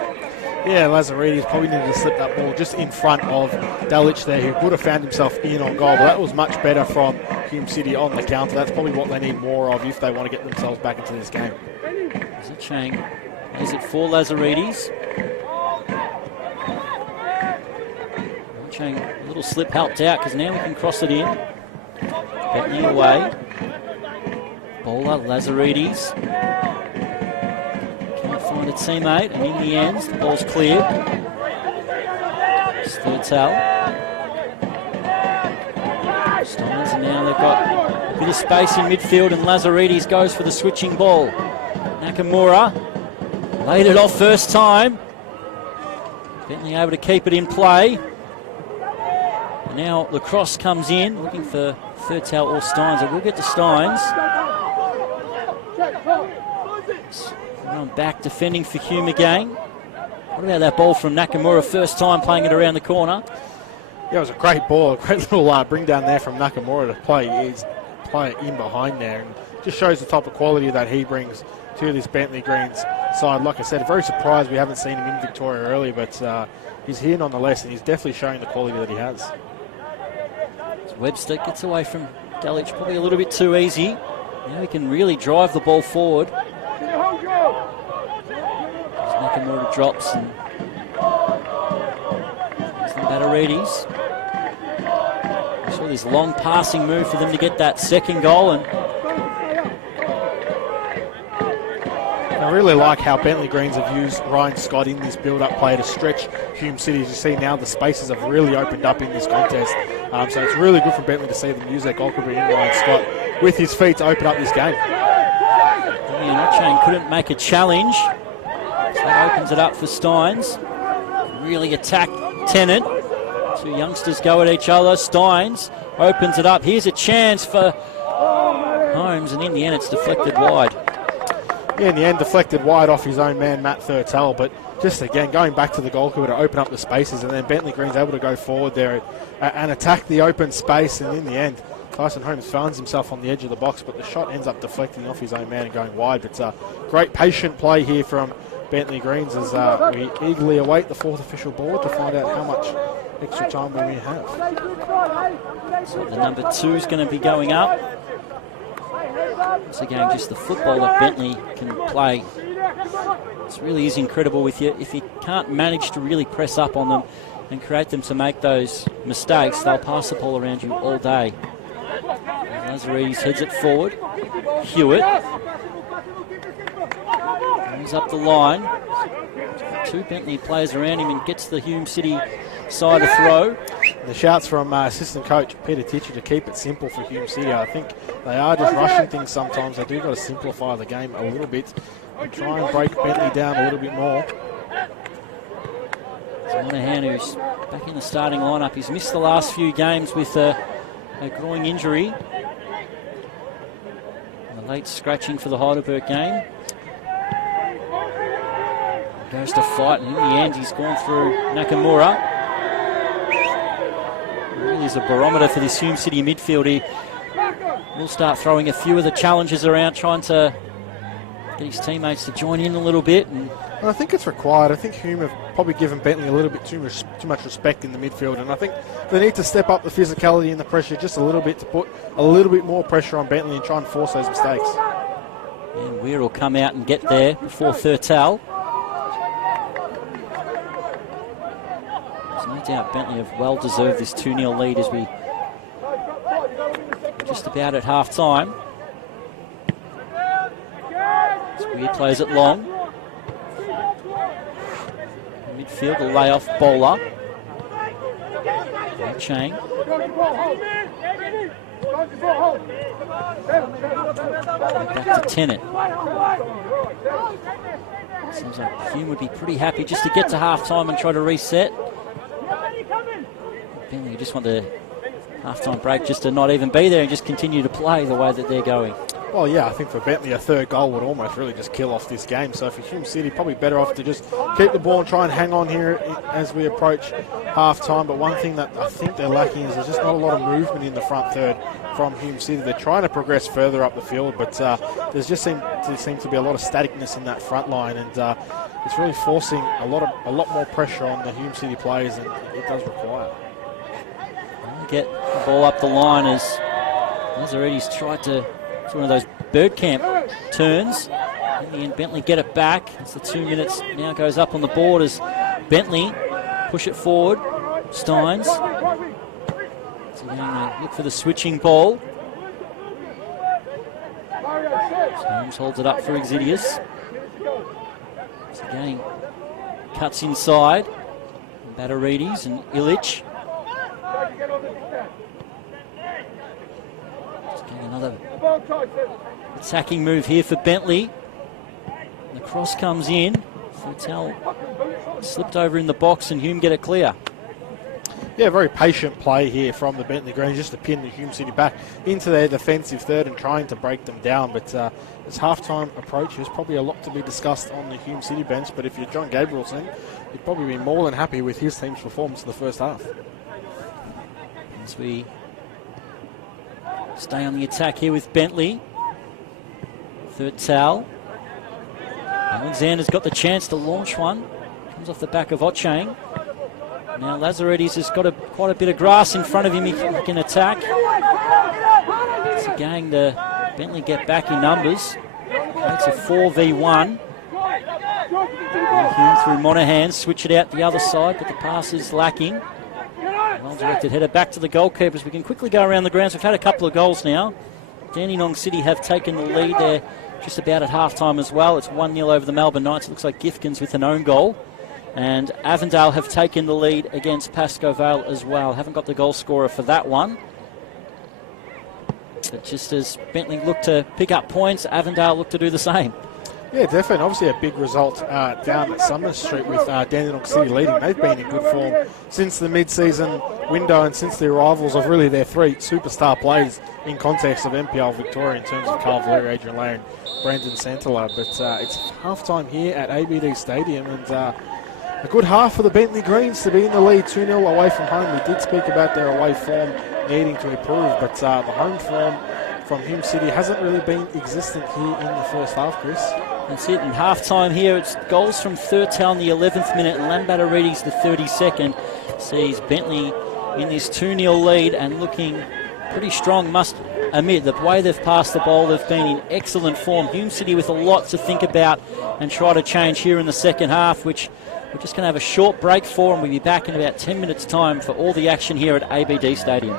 Yeah, Lazaridis probably needed to slip that ball just in front of Dalic there, who would have found himself in on goal, but that was much better from Hume City on the counter. That's probably what they need more of if they want to get themselves back into this game. Is it Chang? Is it for Lazaridis? Chang, a little slip helped out because now we can cross it in. Bentleigh away. Bowler, Lazaridis. Can't find a teammate, and in the end, the ball's cleared. Sturtell. Steins, and now they've got a bit of space in midfield, and Lazaridis goes for the switching ball. Nakamura laid it off first time. Bentleigh able to keep it in play. And now Lacrosse comes in, looking for Thurtell or Steins. It will get to Steins. Run back, defending for Hume again. What about that ball from Nakamura, first time playing it around the corner? Yeah, it was a great ball, a great little bring down there from Nakamura to play it in behind there. And just shows the type of quality that he brings to this Bentleigh Greens side. Like I said, very surprised we haven't seen him in Victoria earlier, but he's here nonetheless, and he's definitely showing the quality that he has. Webster gets away from Dalic probably a little bit too easy. Now he can really drive the ball forward. Nakamura drops, and some Bataridis. I saw this long passing move for them to get that second goal, and I really like how Bentleigh Greens have used Ryan Scott in this build-up play to stretch Hume City. As you see now, the spaces have really opened up in this contest. So it's really good for Bentleigh to see them use their goalkeeper in Ryan Scott with his feet to open up this game. Chang couldn't make a challenge. So that opens it up for Steins. Really attack Tennant. Two youngsters go at each other. Steins opens it up. Here's a chance for Holmes, and in the end it's deflected wide. Yeah, in the end, deflected wide off his own man, Matt Thurtell, but just again, going back to the goalkeeper to open up the spaces, and then Bentleigh Green's able to go forward there and attack the open space, and in the end, Tyson Holmes finds himself on the edge of the box, but the shot ends up deflecting off his own man and going wide. But great patient play here from Bentleigh Greens as we eagerly await the fourth official board to find out how much extra time we may have. So the number 2 is going to be going up. Once again, just the football that Bentleigh can play. It really is incredible if you can't manage to really press up on them and create them to make those mistakes, they'll pass the ball around you all day. Lazaridis heads it forward. Hewitt. He's up the line. 2 Bentleigh players around him and gets the Hume City side to throw. The shouts from assistant coach Peter Titcher to keep it simple for Hume City. I think they are just rushing things sometimes. They do got to simplify the game a little bit and try and break Bentleigh down a little bit more. Monahan, who's back in the starting lineup, he's missed the last few games with a groin injury. And the late scratching for the Heidelberg game. Goes to fight, and in the end he's gone through Nakamura. Really is a barometer for this Hume City midfield. He will start throwing a few of the challenges around, trying to get his teammates to join in a little bit. And I think it's required. I think Hume have probably given Bentleigh a little bit too much respect in the midfield, and I think they need to step up the physicality and the pressure just a little bit to put a little bit more pressure on Bentleigh and try and force those mistakes. And Weir will come out and get there before Thurtell. There's no doubt Bentleigh have well deserved this 2-0 lead as we just about at half time. Weir plays it long. Midfield, a layoff bowler. Chang. Back to Tennant. Seems like Hume would be pretty happy just to get to half-time and try to reset. Bentleigh just want the half-time break just to not even be there and just continue to play the way that they're going. Well, yeah, I think for Bentleigh, a third goal would almost really just kill off this game. So for Hume City, probably better off to just keep the ball and try and hang on here as we approach half-time. But one thing that I think they're lacking is there's just not a lot of movement in the front third from Hume City. They're trying to progress further up the field, but there's just seem to be a lot of staticness in that front line, and it's really forcing a lot more pressure on the Hume City players than it does require. Get the ball up the line as Lazaridis tried to. It's one of those Birdcamp turns. In the end, Bentleigh get it back. As the 2 minutes now goes up on the board as Bentleigh push it forward. Steins. So going to look for the switching ball. Holmes holds it up for Exidius. So again, cuts inside. Bataridis and Illich. Another attacking move here for Bentleigh. The cross comes in. Thurtell slipped over in the box and Hume get it clear. Yeah, very patient play here from the Bentleigh Greens just to pin the Hume City back into their defensive third and trying to break them down. But as half-time approach, there's probably a lot to be discussed on the Hume City bench. But if you're John Gabrielson, you'd probably be more than happy with his team's performance in the first half. As we stay on the attack here with Bentleigh. Thurtell. Alexander's got the chance to launch one. Comes off the back of Ochang. Now Lazaridis has got quite a bit of grass in front of him. He can attack. It's again the Bentleigh get back in numbers. It's a 4v1. Hume through Monahan, switch it out the other side, but the pass is lacking. Well-directed header back to the goalkeepers. We can quickly go around the grounds. We've had a couple of goals now. Dandenong City have taken the lead there just about at half-time as well. It's 1-0 over the Melbourne Knights. It looks like Gifkins with an own goal. And Avondale have taken the lead against Pascoe Vale as well. Haven't got the goal scorer for that one. But just as Bentleigh looked to pick up points, Avondale looked to do the same. Yeah, definitely. Obviously a big result down at Summers Street with Dandenong City leading. They've been in good form since the mid-season window and since the arrivals of really their 3 superstar players in context of NPL Victoria in terms of Carl Valeri, Adrian Lay and Brandon Santala. But it's half-time here at ABD Stadium, and a good half for the Bentleigh Greens to be in the lead 2-0 away from home. We did speak about their away form needing to improve. But the home form from Hume City hasn't really been existent here in the first half, Chris. That's it. In half-time here, it's goals from Thurtell in the 11th minute and Lambatterides the 32nd. Sees Bentleigh in this 2-0 lead and looking pretty strong, must admit. The way they've passed the ball, they've been in excellent form. Hume City with a lot to think about and try to change here in the second half, which we're just going to have a short break for, and we'll be back in about 10 minutes' time for all the action here at ABD Stadium.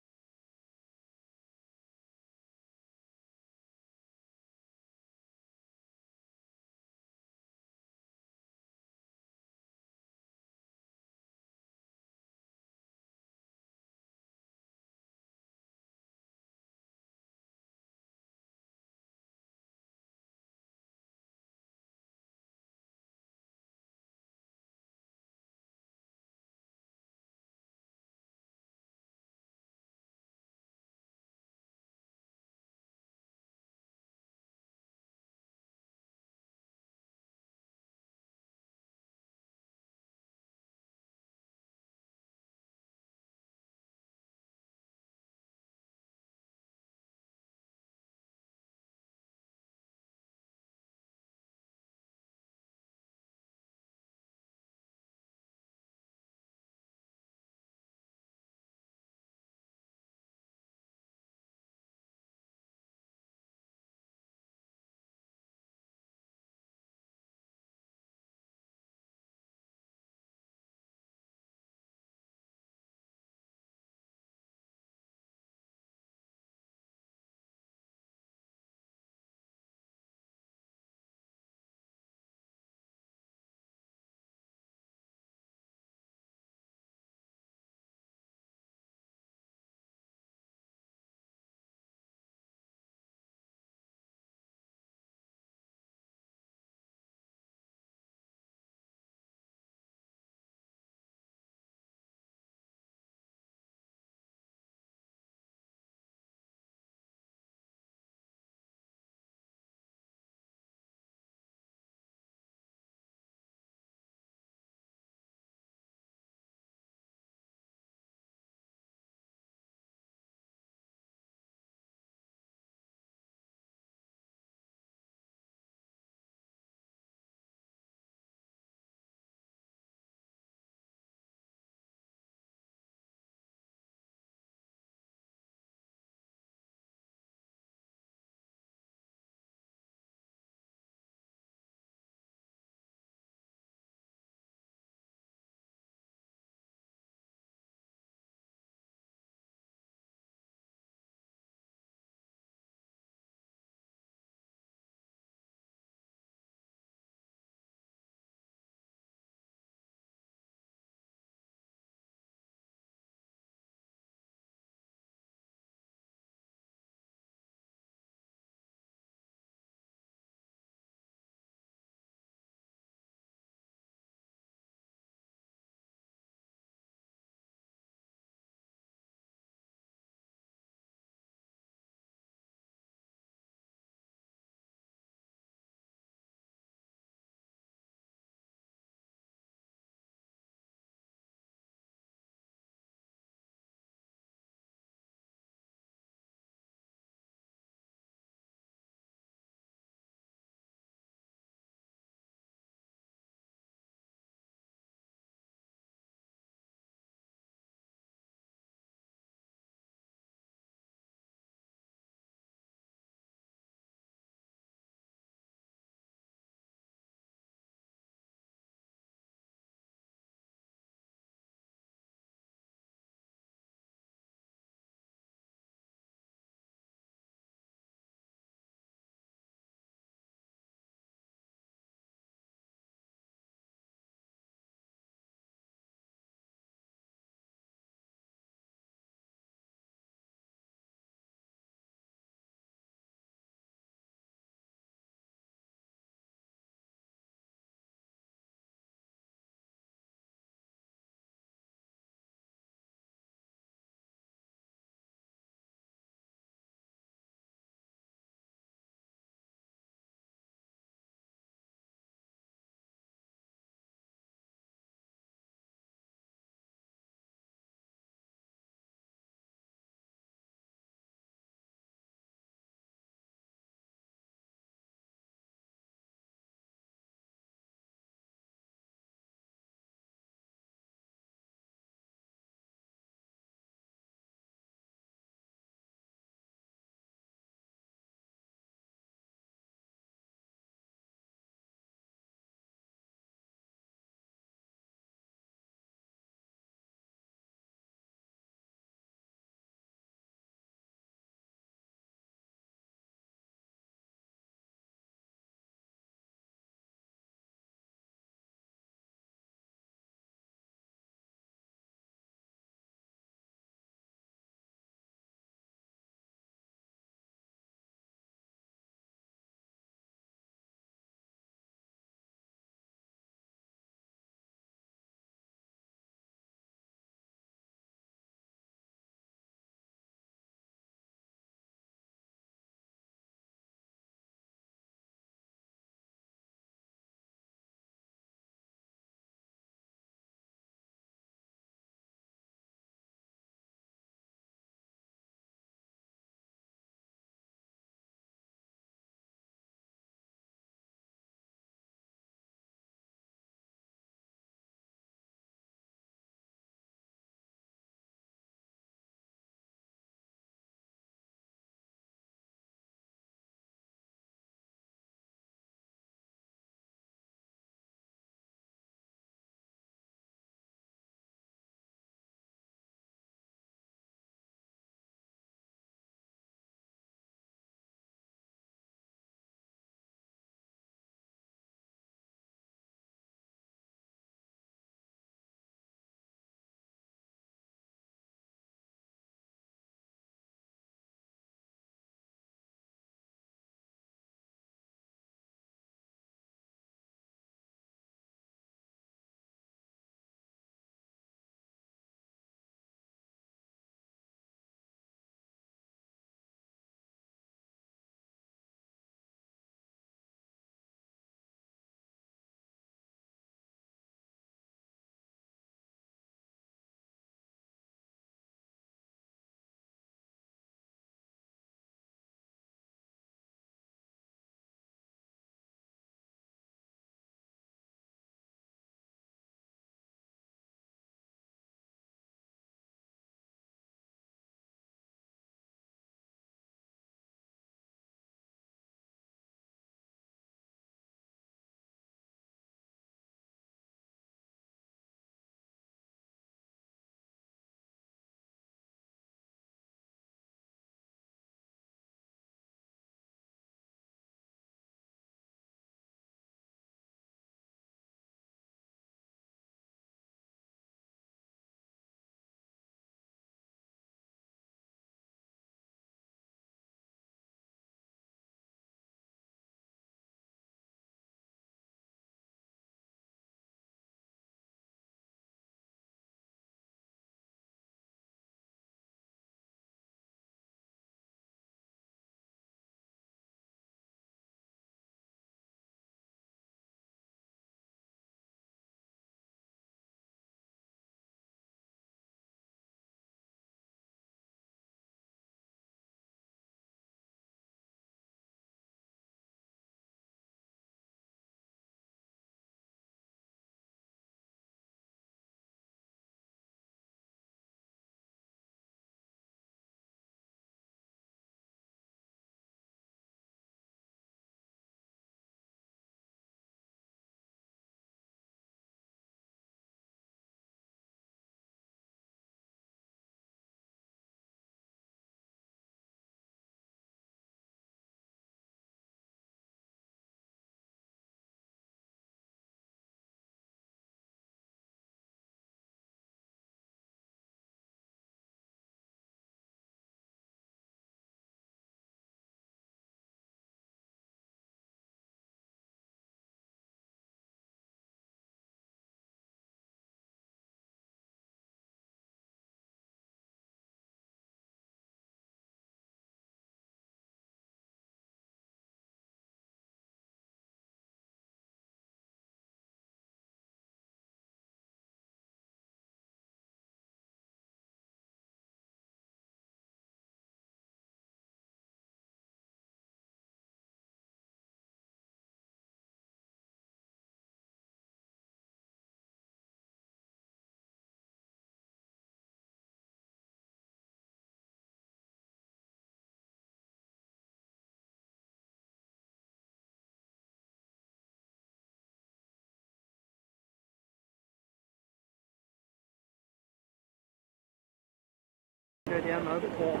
go down though before.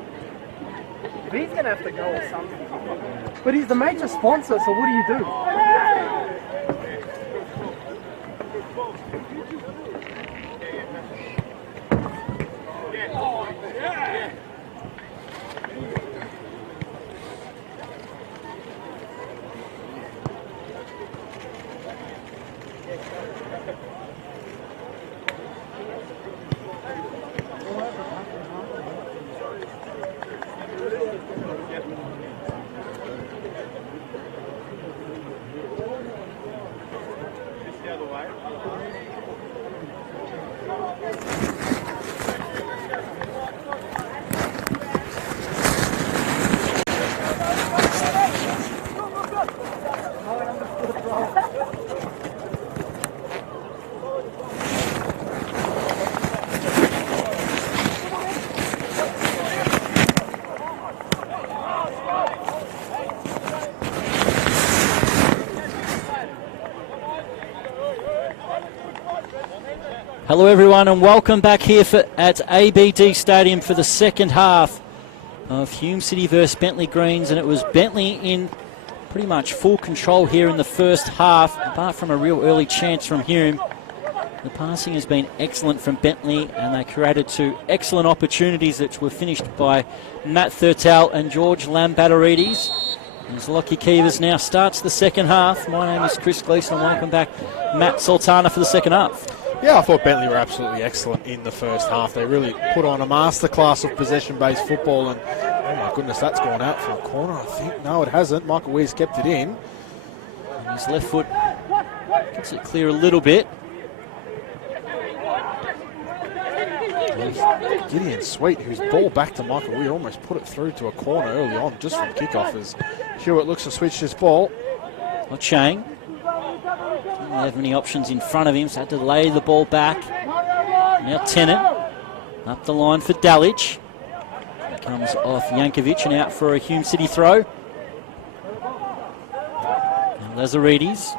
But he's going to have to go or something. But he's the major sponsor, so what do you do? Hello everyone and welcome back here at ABD Stadium for the second half of Hume City versus Bentleigh Greens, and it was Bentleigh in pretty much full control here in the first half, apart from a real early chance from Hume. The passing has been excellent from Bentleigh, and they created two excellent opportunities which were finished by Matt Thurtell and George Lambatterides. As Lockie Keevers now starts the second half. My name is Chris Gleeson and welcome back Matt Sultana for the second half. Yeah, I thought Bentleigh were absolutely excellent in the first half. They really put on a masterclass of possession-based football, and oh my goodness, that's gone out for a corner, I think. No, it hasn't. Michael Weir's kept it in. And his left foot gets it clear a little bit. Gideon Sweet, whose ball back to Michael Weir, almost put it through to a corner early on just from kickoff as Hewitt looks to switch this ball. Not Chang. Didn't have many options in front of him, so had to lay the ball back. Now Tennant up the line for Dalic. Comes off Yankovic and out for a Hume City throw. And Lazaridis.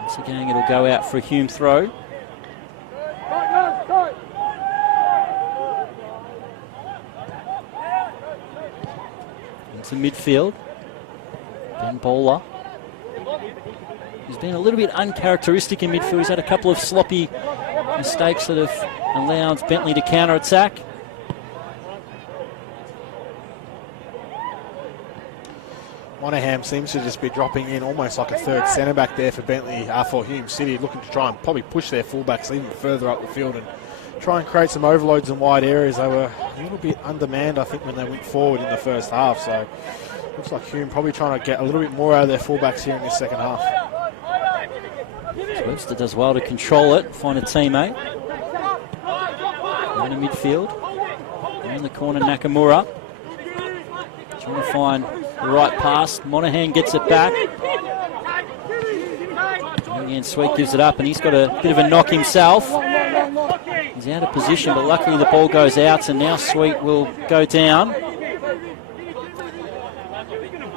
Once again, it'll go out for a Hume throw. Into midfield. Ben Bowler. He's been a little bit uncharacteristic in midfield. He's had a couple of sloppy mistakes that have allowed Bentleigh to counter-attack. Monaghan seems to just be dropping in almost like a third centre-back there for Bentleigh, for Hume City, looking to try and probably push their fullbacks even further up the field and try and create some overloads in wide areas. They were a little bit undermanned, I think, when they went forward in the first half. So looks like Hume probably trying to get a little bit more out of their fullbacks here in this second half. Webster does well to control it, find a teammate. In the midfield. In the corner, Nakamura. Trying to find the right pass. Monaghan gets it back. And Sweet gives it up, and he's got a bit of a knock himself. He's out of position, but luckily the ball goes out, and now Sweet will go down.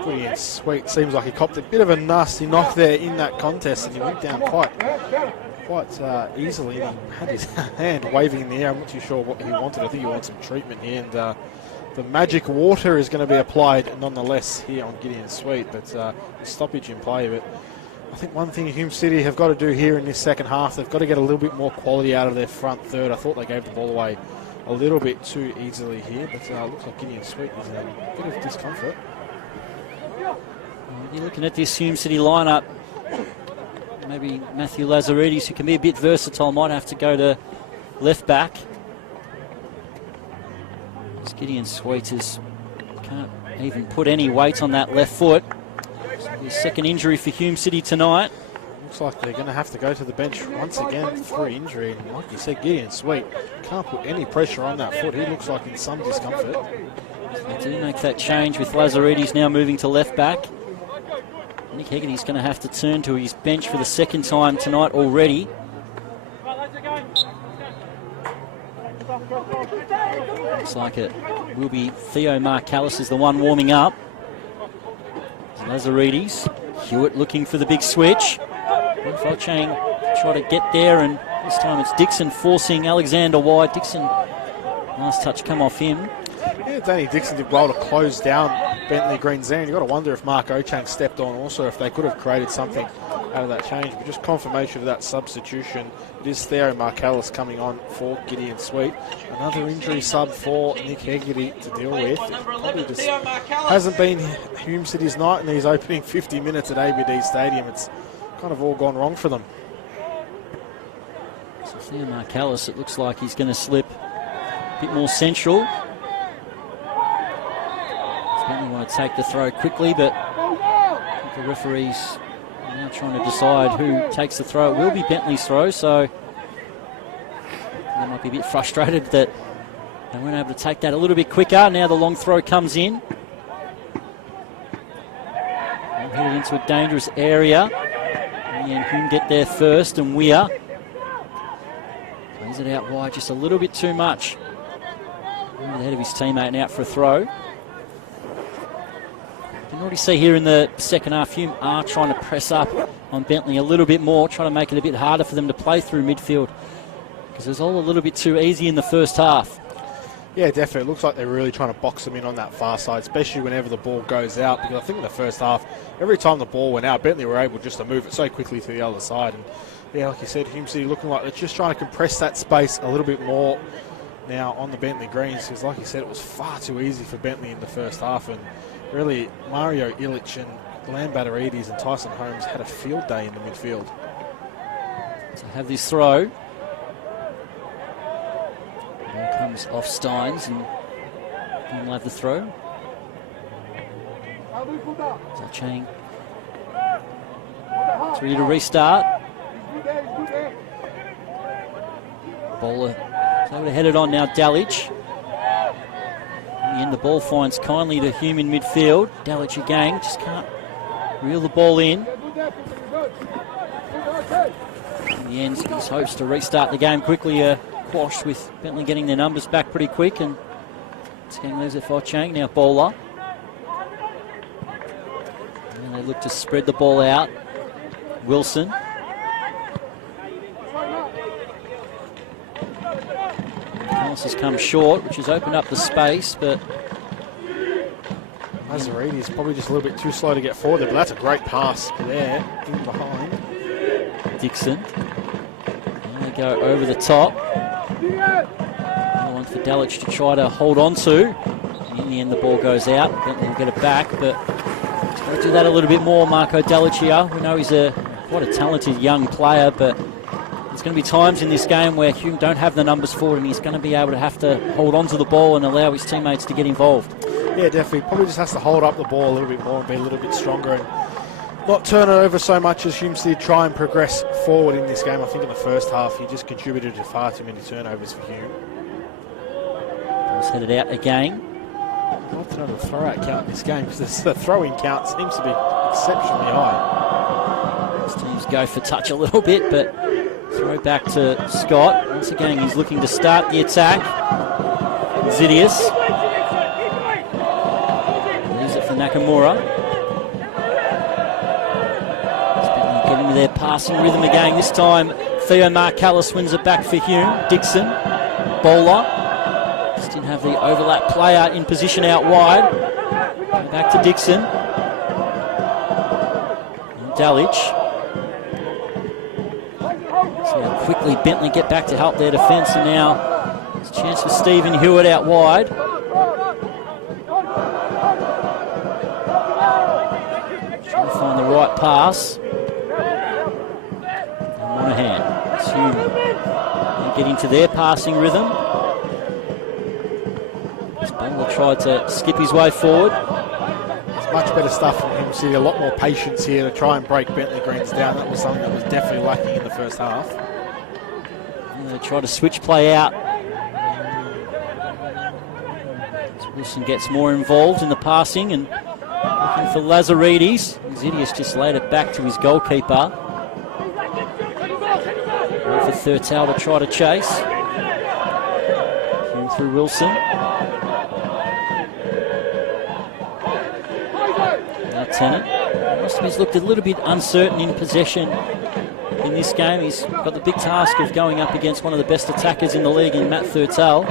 Pretty Sweet seems like he copped a bit of a nasty knock there in that contest, and he went down quite easily. And he had his hand waving in the air. I'm not too sure what he wanted. I think he wants some treatment here, and the magic water is going to be applied nonetheless here on Gideon Sweet, but stoppage in play. But I think one thing Hume City have got to do here in this second half, they've got to get a little bit more quality out of their front third. I thought they gave the ball away a little bit too easily here, but looks like Gideon Sweet is in a bit of discomfort. You're looking at this Hume City lineup. Maybe Matthew Lazaridis, who can be a bit versatile, might have to go to left back. Gideon Sweet can't even put any weight on that left foot. His second injury for Hume City tonight. Looks like they're going to have to go to the bench once again for injury. And like you said, Gideon Sweet can't put any pressure on that foot. He looks like in some discomfort. They do make that change with Lazaridis now moving to left back. Nick Hegarty's going to have to turn to his bench for the second time tonight already. Looks like it will be Theo Marcallis is the one warming up. Lazaridis. Hewitt looking for the big switch. Chang try to get there, and this time it's Dixon forcing Alexander wide. Dixon Nice touch come off him. Yeah, Danny Dixon did well to close down Bentleigh Green's there, and you've got to wonder if Mark Ochang stepped on also, if they could have created something out of that change. But just confirmation of that substitution. It is Theo Marcellus coming on for Gideon Sweet. Another injury sub for Nick Hegarty to deal with. Probably just hasn't been Hume City's night in these opening 50 minutes at ABD Stadium. It's kind of all gone wrong for them. So Theo Marcellus, it looks like he's going to slip a bit more central. Certainly want to take the throw quickly, but I think the referees are now trying to decide who takes the throw. It will be Bentleigh's throw, so they might be a bit frustrated that they weren't able to take that a little bit quicker. Now the long throw comes in. Headed into a dangerous area. And Hume get there first, and Weir plays it out wide just a little bit too much. Over the head of his teammate and out for a throw. You can already see here in the second half, Hume are trying to press up on Bentleigh a little bit more, trying to make it a bit harder for them to play through midfield, because it was all a little bit too easy in the first half. Yeah, definitely. It looks like they're really trying to box them in on that far side, especially whenever the ball goes out, because I think in the first half, every time the ball went out, Bentleigh were able just to move it so quickly to the other side. And yeah, like you said, Hume City looking like they're just trying to compress that space a little bit more now on the Bentleigh Greens, because like you said, it was far too easy for Bentleigh in the first half, and really Mario Illich and Lambatarides and Tyson Holmes had a field day in the midfield. So have this throw. Ball comes off Steins, and he'll have the throw. Chang. It's ready to restart. Bowler is able to head it on now, Dalic. In the end, the ball finds kindly to Hume in midfield. Dalic again, just can't reel the ball in. In the end, his hopes to restart the game quickly are quashed with Bentleigh getting their numbers back pretty quick. And it's going to lose it for Chang. Now Bowler. And they look to spread the ball out. Wilson. Ellis has come short, which has opened up the space, but Mazaridi is probably just a little bit too slow to get forward there, but that's a great pass there, in behind. Dixon. And they go over the top. Another one for Dalic to try to hold on to. And in the end, the ball goes out. Bentleigh will get it back, but he's got to do that a little bit more, Marco Dalic here. We know he's quite a talented young player, but there's going to be times in this game where Hume don't have the numbers forward, and he's going to be able to have to hold on to the ball and allow his teammates to get involved. Yeah, definitely. Probably just has to hold up the ball a little bit more and be a little bit stronger and not turn it over so much as Hume did try and progress forward in this game. I think in the first half he just contributed to far too many turnovers for Hume. Ball's headed out again. I'd love to know the throw-out count in this game, because the throw-in count seems to be exceptionally high. These teams go for touch a little bit, but throw back to Scott. Once again, he's looking to start the attack. Zidius. Leaves it for Nakamura. Getting into their passing rhythm again. This time, Theo Marcellus wins it back for Hume. Dixon. Bowler. Just didn't have the overlap player in position out wide. Back to Dixon. And Dalic. See how quickly Bentleigh get back to help their defence, and now there's a chance for Stephen Hewitt out wide. Trying to find the right pass. And Monahan. It's Hume. They get into their passing rhythm. Bowler tried to skip his way forward. It's much better stuff from him. See a lot more patience here to try and break Bentleigh Greens down. That was something that was definitely lacking in the first half. And they try to switch play out. As Wilson gets more involved in the passing and looking for Lazaridis. Zidius just laid it back to his goalkeeper. For Thurtell to try to chase. Hume through Wilson. Tennant. He's looked a little bit uncertain in possession in this game. He's got the big task of going up against one of the best attackers in the league in Matt Thurtell.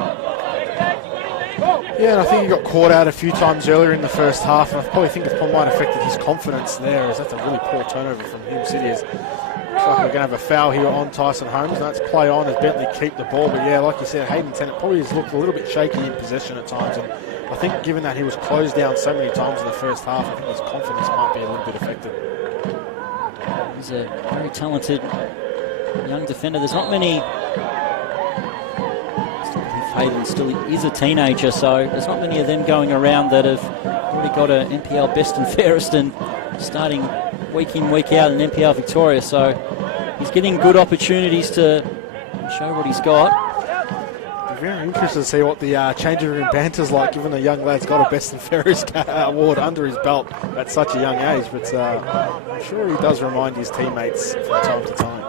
Yeah, and I think he got caught out a few times earlier in the first half, and I probably think it might have affected his confidence there, as that's a really poor turnover from Hume City. Looks like we're going to have a foul here on Tyson Holmes, and that's play on as Bentleigh keep the ball. But yeah, like you said, Hayden Tennant probably has looked a little bit shaky in possession at times, and I think given that he was closed down so many times in the first half, I think his confidence might be a little bit affected. He's a very talented young defender. There's not many... Hayden still is a teenager, so there's not many of them going around that have already got an NPL best and fairest and starting week in, week out in NPL Victoria. So he's getting good opportunities to show what he's got. Very interested to see what the changing room banter's like, given the young lad's got a best and fairest award under his belt at such a young age. But I'm sure he does remind his teammates from time to time.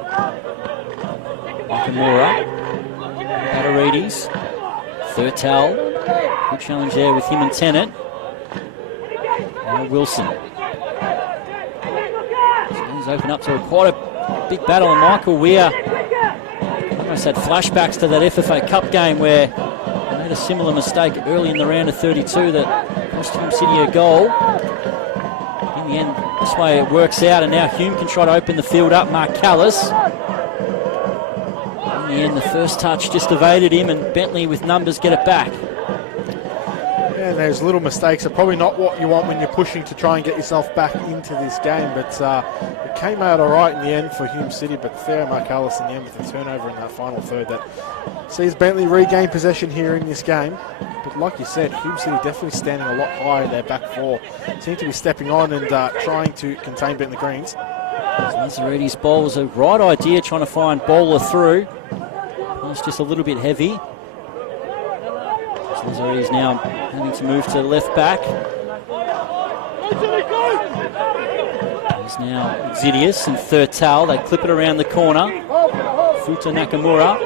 Nakamura, Batarides, Thurtal, good challenge there with him and Tennant. Now Wilson. He's open up to quite a big battle, and Michael Weir almost had flashbacks to that FFA Cup game where he made a similar mistake early in the round of 32 that cost Hume City a goal. In the end, this way it works out, and now Hume can try to open the field up. Mark Callis. In the end, the first touch just evaded him, and Bentleigh with numbers get it back. Yeah, those little mistakes are probably not what you want when you're pushing to try and get yourself back into this game, but it came out all right in the end for Hume City. But Theo Marcallis in the end with the turnover in that final third that sees Bentleigh regain possession here in this game. But like you said, Hume City definitely standing a lot higher in their back four. Seem to be stepping on and trying to contain Bentleigh Greens. Lazaridis' ball was a right idea, trying to find Bowler through. It's just a little bit heavy. Lazaridis now having to move to left back. There's now Xidius and Thurtal. They clip it around the corner. Futa Nakamura.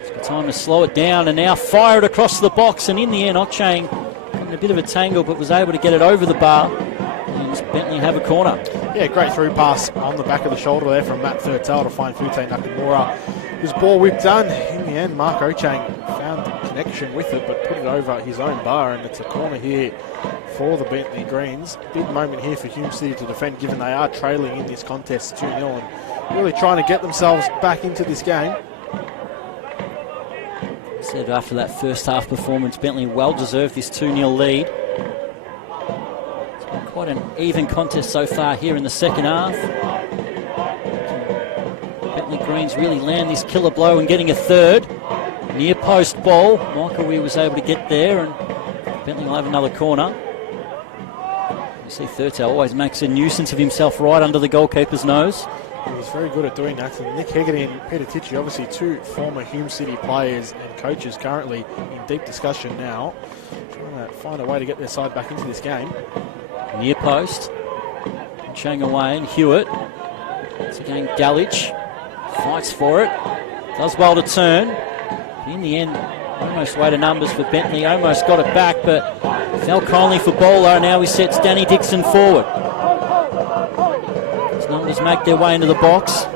It's got time to slow it down, and now fire it across the box. And in the end, Okchang in a bit of a tangle, but was able to get it over the bar. And Bentleigh have a corner. Yeah, great through pass on the back of the shoulder there from Matt Thurtal to find Fute Nakamura. His ball whipped done. In the end, Mark Ochang found connection with it, but put it over his own bar, and it's a corner here for the Bentleigh Greens. Big moment here for Hume City to defend, given they are trailing in this contest 2-0 and really trying to get themselves back into this game. Said after that first half performance, Bentleigh well deserved this 2-0 lead. It's been quite an even contest so far here in the second half. Bentleigh Greens really land this killer blow and getting a third. Near post ball, Michael Weir was able to get there, and Bentleigh will have another corner. You see Thurtal always makes a nuisance of himself right under the goalkeeper's nose. He's very good at doing that. And Nick Hegarty and Peter Tichy, obviously two former Hume City players and coaches currently in deep discussion now, trying to find a way to get their side back into this game. Near post, Chang away, and Hewitt. It's again Galich, fights for it, does well to turn. In the end, almost way to numbers for Bentleigh, almost got it back, but fell kindly for Bowler. Now he sets Danny Dixon forward. His numbers make their way into the box.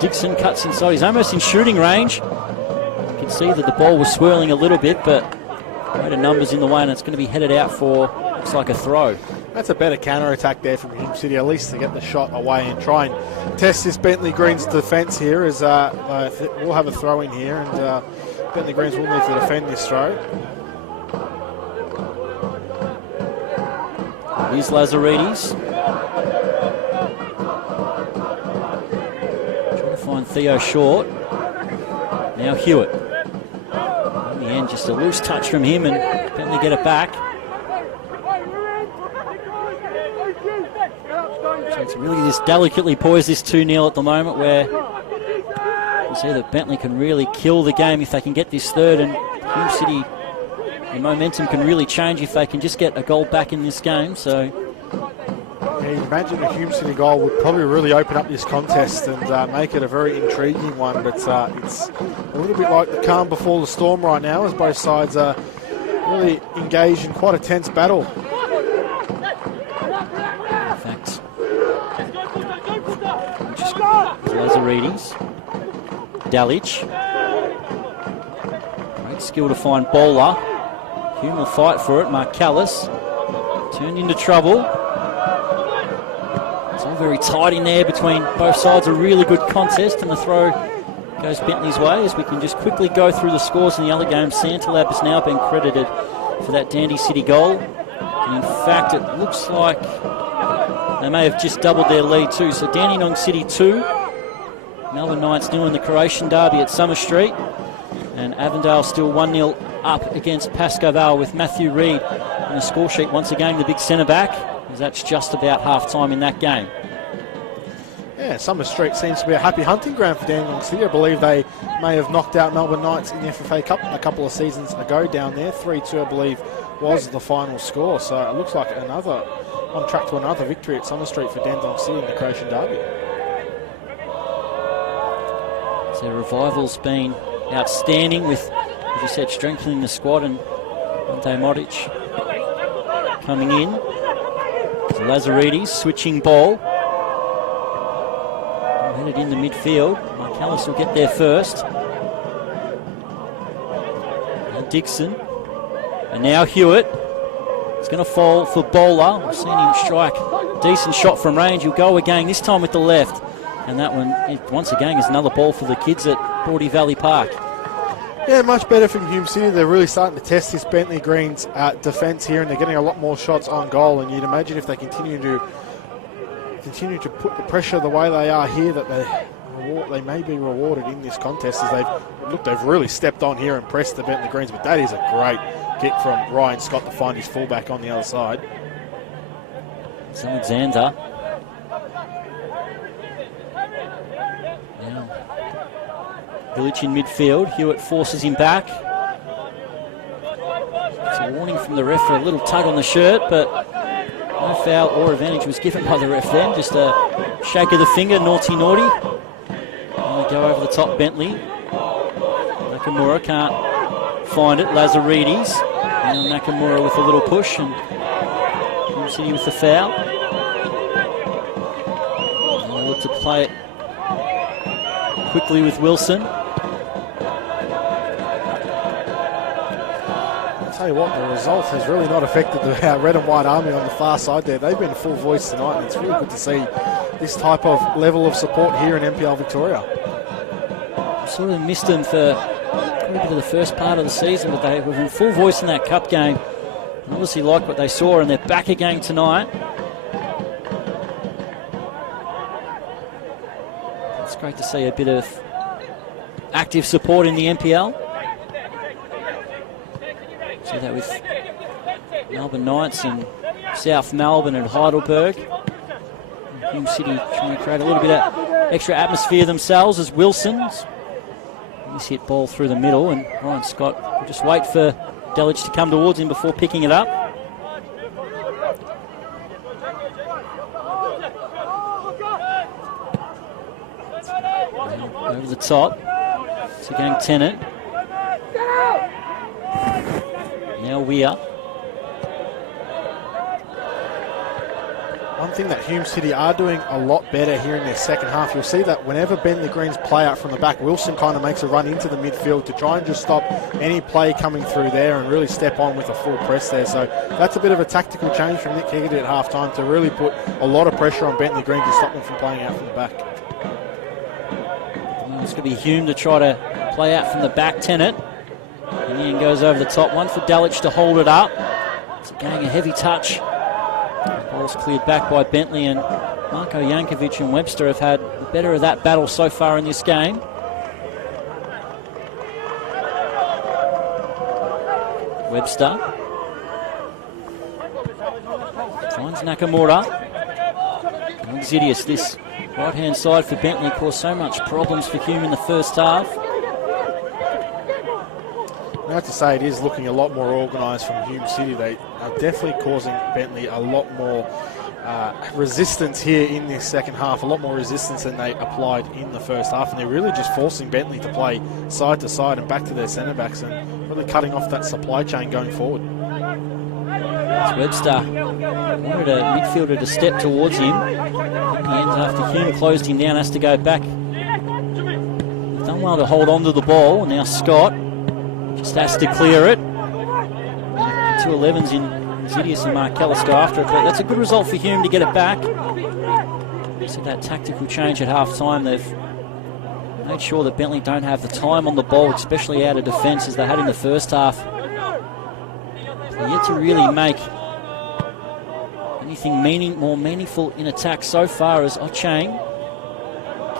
Dixon cuts inside, he's almost in shooting range. You can see that the ball was swirling a little bit, but way to numbers in the way, and it's going to be headed out for, looks like a throw. That's a better counter-attack there from Hume City, at least to get the shot away and try and test this Bentleigh Greens defence here, as we'll have a throw in here, and Bentleigh Greens will need to defend this throw. Here's Lazaridis. Trying to find Theo short. Now Hewitt. In the end, just a loose touch from him, and Bentleigh get it back. So it's really just delicately poised, this 2-0 at the moment, where you can see that Bentleigh can really kill the game if they can get this third, and Hume City, the momentum can really change if they can just get a goal back in this game. So yeah, you imagine a Hume City goal would probably really open up this contest and make it a very intriguing one, but it's a little bit like the calm before the storm right now, as both sides are really engaged in quite a tense battle. Lazaridis, Dalich, great skill to find Bowler. Hume will fight for it. Marcellus turned into trouble. It's all very tight in there between both sides. A really good contest, and the throw goes Bentleigh's way. As we can just quickly go through the scores in the other game. Santalab has now been credited for that Dandy City goal. And in fact, it looks like they may have just doubled their lead too. So Dandenong City 2, Melbourne Knights 0 in the Croatian derby at Summer Street. And Avondale still 1-0 up against Pascoe Vale with Matthew Reid in the score sheet. Once again, the big centre back, as that's just about half-time in that game. Yeah, Summer Street seems to be a happy hunting ground for Dandenong City. I believe they may have knocked out Melbourne Knights in the FFA Cup a couple of seasons ago down there. 3-2, I believe, was the final score. So it looks like on track to another victory at Summer Street for Dandenong City in the Croatian derby. So revival's been outstanding with, as you said, strengthening the squad, and Ante Modic coming in. So Lazaridis switching ball. Headed in the midfield. Marcellus will get there first. And Dixon. And now Hewitt. He's going to fall for Bowler. We've seen him strike. Decent shot from range. He'll go again, this time with the left. And that one, once again, is another ball for the kids at Broady Valley Park. Yeah, much better from Hume City. They're really starting to test this Bentleigh Greens defence here, and they're getting a lot more shots on goal. And you'd imagine if they continue to put the pressure the way they are here, that they may be rewarded in this contest, as they've really stepped on here and pressed the Bentleigh Greens. But that is a great kick from Ryan Scott to find his fullback on the other side. It's Alexander. Now Village in midfield. Hewitt forces him back. It's a warning from the ref for a little tug on the shirt, but no foul or advantage was given by the ref then. Just a shake of the finger, naughty. And they go over the top, Bentleigh. Nakamura can't find it. Lazaridis. And Nakamura with a little push, and Hume City with the foul. And they look to play it quickly with Wilson. Tell you what, the result has really not affected the red and white army on the far side there. They've been full voice tonight, and it's really good to see this type of level of support here in NPL Victoria. Sort of missed them for quite a bit of the first part of the season, but they were in full voice in that cup game. And obviously like what they saw, and they're back again tonight. It's great to see a bit of active support in the NPL. See that with Melbourne Knights and South Melbourne and Heidelberg. And Hume City trying to create a little bit of extra atmosphere themselves as Wilson's. This hit ball through the middle, and Ryan Scott will just wait for Delich to come towards him before picking it up. Over the top. It's again Tennant. Now Weir. One thing that Hume City are doing a lot better here in their second half, you'll see that whenever Bentleigh Greens play out from the back, Wilson kind of makes a run into the midfield to try and just stop any play coming through there and really step on with a full press there. So that's a bit of a tactical change from Nick Hegarty at half-time to really put a lot of pressure on Bentleigh Greens to stop them from playing out from the back. Well, it's going to be Hume to try to play out from the back. Tennant. And Ian goes over the top. One for Delich to hold it up. It's again a heavy touch. The ball's cleared back by Bentleigh, and Marko Jankovic and Webster have had the better of that battle so far in this game. Webster finds Nakamura. And Xidius, this right-hand side for Bentleigh caused so much problems for Hume in the first half. I have to say it is looking a lot more organised from Hume City. They are definitely causing Bentleigh a lot more resistance here in this second half, a lot more resistance than they applied in the first half, and they're really just forcing Bentleigh to play side to side and back to their centre backs and really cutting off that supply chain going forward. It's Webster. Wanted a midfielder to step towards him. In the end, after Hume closed him down, has to go back. He's done well to hold on to the ball. Now Scott. Just has to clear it. 2 11s in Zidius and Marcellus go after it, but that's a good result for Hume to get it back. So that tactical change at half-time, they've made sure that Bentleigh don't have the time on the ball, especially out of defence as they had in the first half. They're yet to really make anything more meaningful in attack so far as Ochang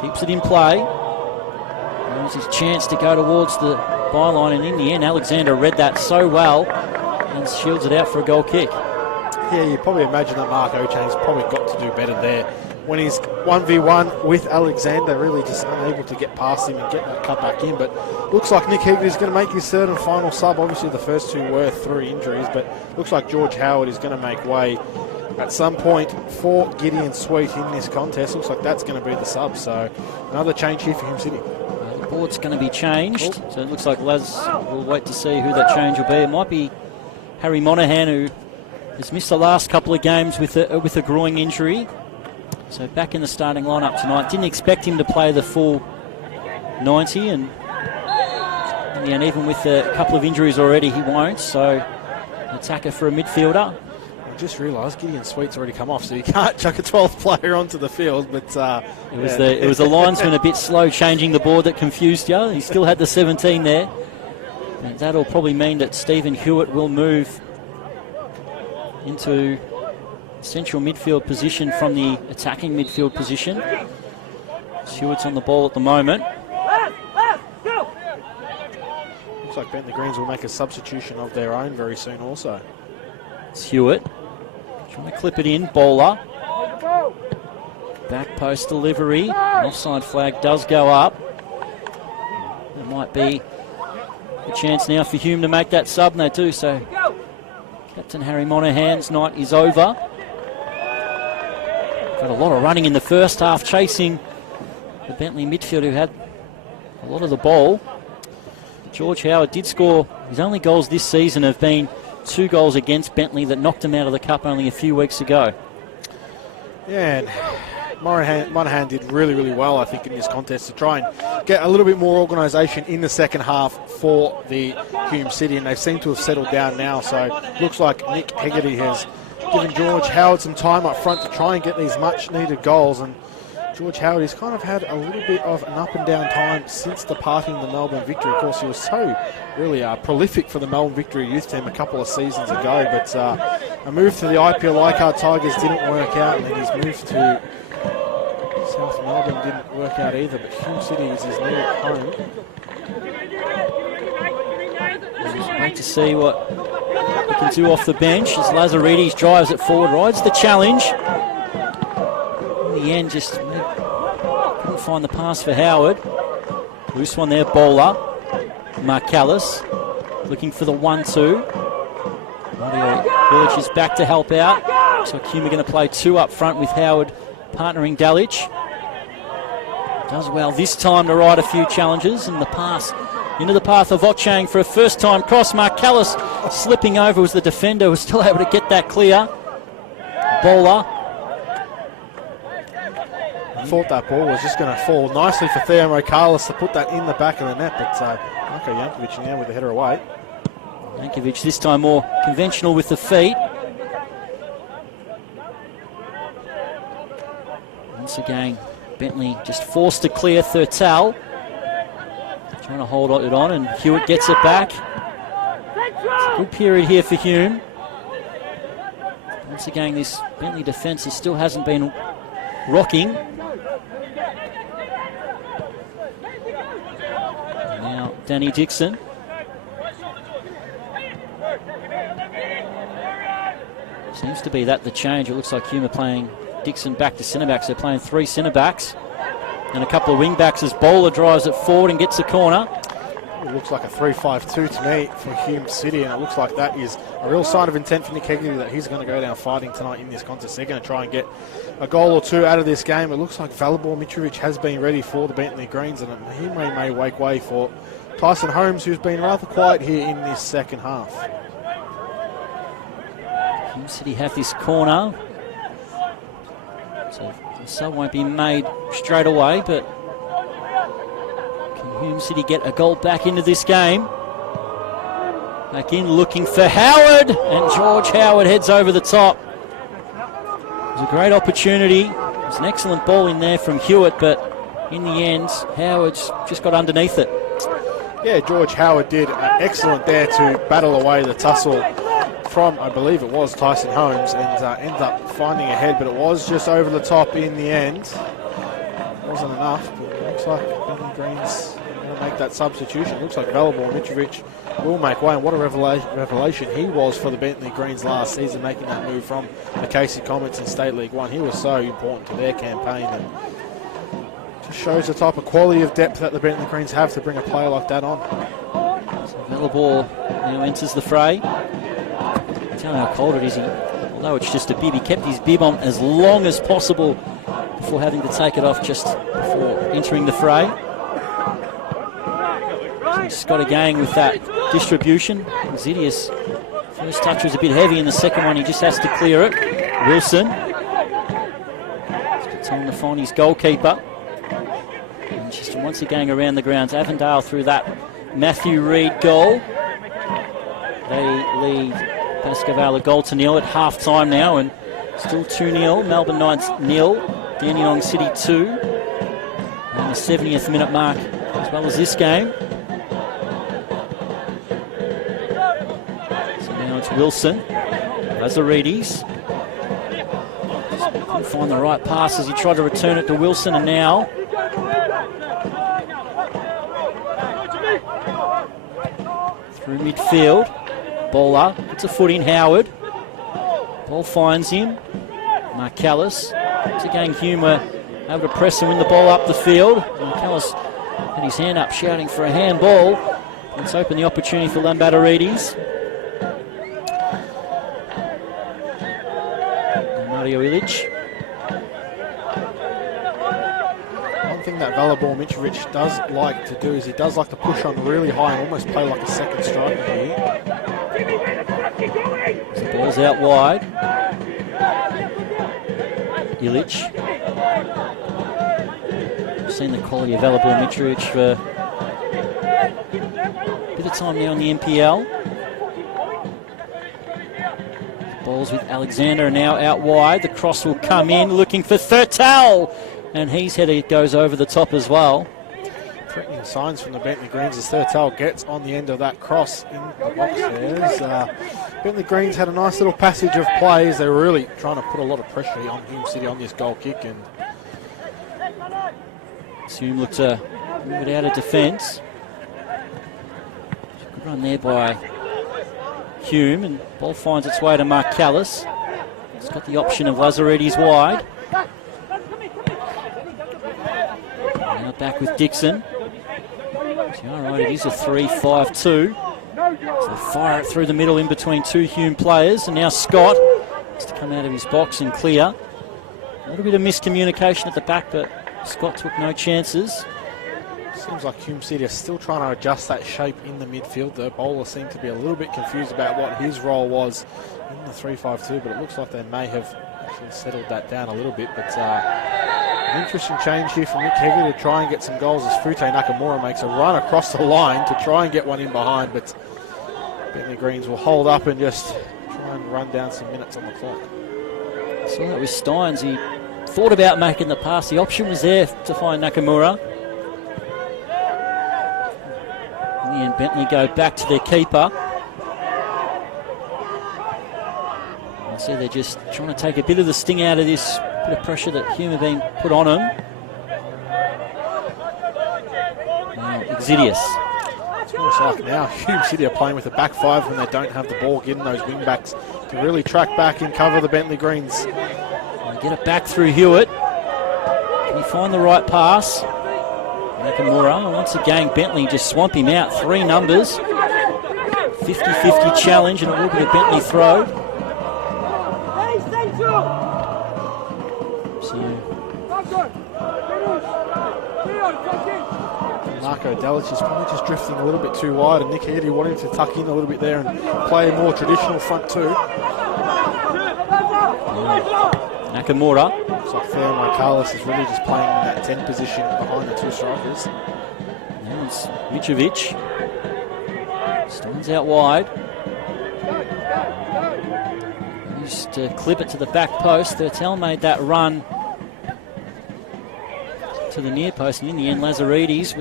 keeps it in play. There's his chance to go towards the byline, and in the end, Alexander read that so well and shields it out for a goal kick. Yeah, you probably imagine that Mark Ochang's probably got to do better there. When he's 1v1 with Alexander, really just unable to get past him and get that cut back in. But looks like Nick Hegarty's going to make his third and final sub. Obviously, the first two were through injuries, but looks like George Howard is going to make way at some point for Gideon Sweet in this contest. Looks like that's going to be the sub. So another change here for Hume City. The board's going to be changed, so it looks like Laz will wait to see who that change will be. It might be Harry Monaghan, who has missed the last couple of games with a groin injury. So back in the starting lineup tonight. Didn't expect him to play the full 90, and even with a couple of injuries already, he won't. So an attacker for a midfielder. I just realised Gideon Sweet's already come off, so you can't chuck a 12th player onto the field. But it was the linesman a bit slow changing the board that confused you. He still had the 17 there. And that'll probably mean that Stephen Hewitt will move into central midfield position from the attacking midfield position. Hewitt's on the ball at the moment. Looks like Bentleigh Greens will make a substitution of their own very soon also. It's Hewitt trying to clip it in. Bowler. Back post delivery. Offside flag does go up. There might be a chance now for Hume to make that sub, and they do so. Captain Harry Monaghan's night is over. Got a lot of running in the first half, chasing the Bentleigh midfield who had a lot of the ball. George Howard did score. His only goals this season have been 2 goals against Bentleigh that knocked him out of the cup only a few weeks ago. Yeah, and Monaghan did really, really well, I think, in this contest to try and get a little bit more organisation in the second half for the Hume City, and they seem to have settled down now. So looks like Nick Hegarty has given George Howard some time up front to try and get these much-needed goals. And George Howard has kind of had a little bit of an up-and-down time since departing the Melbourne Victory. Of course, he was so really prolific for the Melbourne Victory youth team a couple of seasons ago, but a move to the IPL Leichhardt Tigers didn't work out, and then his move to South Melbourne didn't work out either, but Hume City is his new home. Just wait to see what he can do off the bench as Lazaridis drives it forward, rides the challenge. In the end, just couldn't find the pass for Howard. Loose one there, Bowler. Marcellus looking for the 1-2. Mario Village is back to help out. So Hume are going to play 2 up front with Howard partnering Dalic. Does well this time to ride a few challenges, and the pass into the path of Ochang for a first-time cross. Marcellus slipping over as the defender was still able to get that clear. Bowler. I thought that ball was just going to fall nicely for Theo Carlos to put that in the back of the net, but Marko Jankovic now with the header away. Jankovic this time more conventional with the feet. Once again, Bentleigh just forced to clear Thurtell. Trying to hold it on, and Hewitt gets it back. It's a good period here for Hume. Once again, this Bentleigh defence still hasn't been rocking. And now Danny Dixon. Seems to be that the change. It looks like Hume are playing Dixon back to centre-backs. They're playing 3 centre-backs and a couple of wing-backs as Bowler drives it forward and gets a corner. It looks like a 3-5-2 to me for Hume City, and it looks like that is a real sign of intent for Nick Hegarty that he's going to go down fighting tonight in this contest. They're going to try and get a goal or 2 out of this game. It looks like Valibor Mitrovic has been ready for the Bentleigh Greens, and he may wake way for Tyson Holmes, who's been rather quiet here in this second half. Hume City have this corner. So the sub won't be made straight away, but can Hume City get a goal back into this game? Back in looking for Howard, and George Howard heads over the top. It was a great opportunity. It was an excellent ball in there from Hewitt, but in the end, Howard's just got underneath it. Yeah, George Howard did excellent there to battle away the tussle from, I believe it was Tyson Holmes, and ended up finding a head, but it was just over the top in the end. It wasn't enough, but it looks like Bentleigh Greens going to make that substitution. It looks like Velibor Mitrovic will make way, and what a revelation he was for the Bentleigh Greens last season, making that move from the Casey Comets in State League 1. He was so important to their campaign, and just shows the type of quality of depth that the Bentleigh Greens have to bring a player like that on. So Velibor now enters the fray. Tell me how cold it is. Although it's just a bib, he kept his bib on as long as possible before having to take it off just before entering the fray. So he's got a gang with that distribution. Zidius, first touch was a bit heavy, and the second one he just has to clear it. Wilson. He's got time to find his goalkeeper. And just once again around the grounds, Avondale through that Matthew Reid goal. They lead Pascoval a goal to nil at half time now, and still 2-0. Melbourne Knights 0, Dandenong City 2. And the 70th minute mark as well as this game. So now it's Wilson. Lazaridis. Couldn't find the right pass as he tried to return it to Wilson, and now through midfield. Bowler puts a foot in Howard. Ball finds him. Marcellus. Once again, Hume able to press and win the ball up the field. Marcellus had his hand up shouting for a handball. Let's open the opportunity for Lambatarides. Mario Ilic. One thing that Velibor Mitrovic does like to do is he does like to push on really high and almost play like a second striker here. The ball's out wide. Ilic. We've seen the quality of Velibor Mitrovic for a bit of time now in the NPL. The ball's with Alexander and now out wide. The cross will come in looking for Thurtell, and his header goes over the top as well. Threatening signs from the Bentleigh Greens as Thurtell gets on the end of that cross in the box there. Bentleigh Greens had a nice little passage of plays. They were really trying to put a lot of pressure on Hume City on this goal kick, and Hume looked a little bit out of defence. Good run there by Hume, and ball finds its way to Marcellus. He's got the option of Lazaridis wide. Now back with Dixon. Alright, it is a 3-5-2. So they fire it through the middle in between two Hume players, and now Scott has to come out of his box and clear. A little bit of miscommunication at the back, but Scott took no chances. Seems like Hume City are still trying to adjust that shape in the midfield. The bowler seemed to be a little bit confused about what his role was in the 3-5-2, but it looks like they may have actually settled that down a little bit. But an interesting change here from Nick Hegarty to try and get some goals as Fute Nakamura makes a run across the line to try and get one in behind, but Bentleigh Greens will hold up and just try and run down some minutes on the clock. Saw that with Steins. He thought about making the pass. The option was there to find Nakamura. In the end, Bentleigh go back to their keeper. I see they're just trying to take a bit of the sting out of this bit of pressure that Hume have been put on them. Now, Exidius. It's almost like now Hume City are playing with a back five when they don't have the ball, getting those wing backs to really track back and cover the Bentleigh Greens. They get it back through Hewitt. Can he find the right pass? Nakamura, once again Bentleigh just swamp him out. 3 numbers. 50-50 challenge, and it will be a Bentleigh throw. Marco Delic is probably just drifting a little bit too wide, and Nick Hegarty wanting to tuck in a little bit there and play a more traditional front two. Nakamura. Looks like Theo Michaelis is really just playing in that 10 position behind the two strikers. Now it's Mitrovic. Stones out wide. Used to clip it to the back post. Thurtell made that run to the near post, and in the end Lazaridis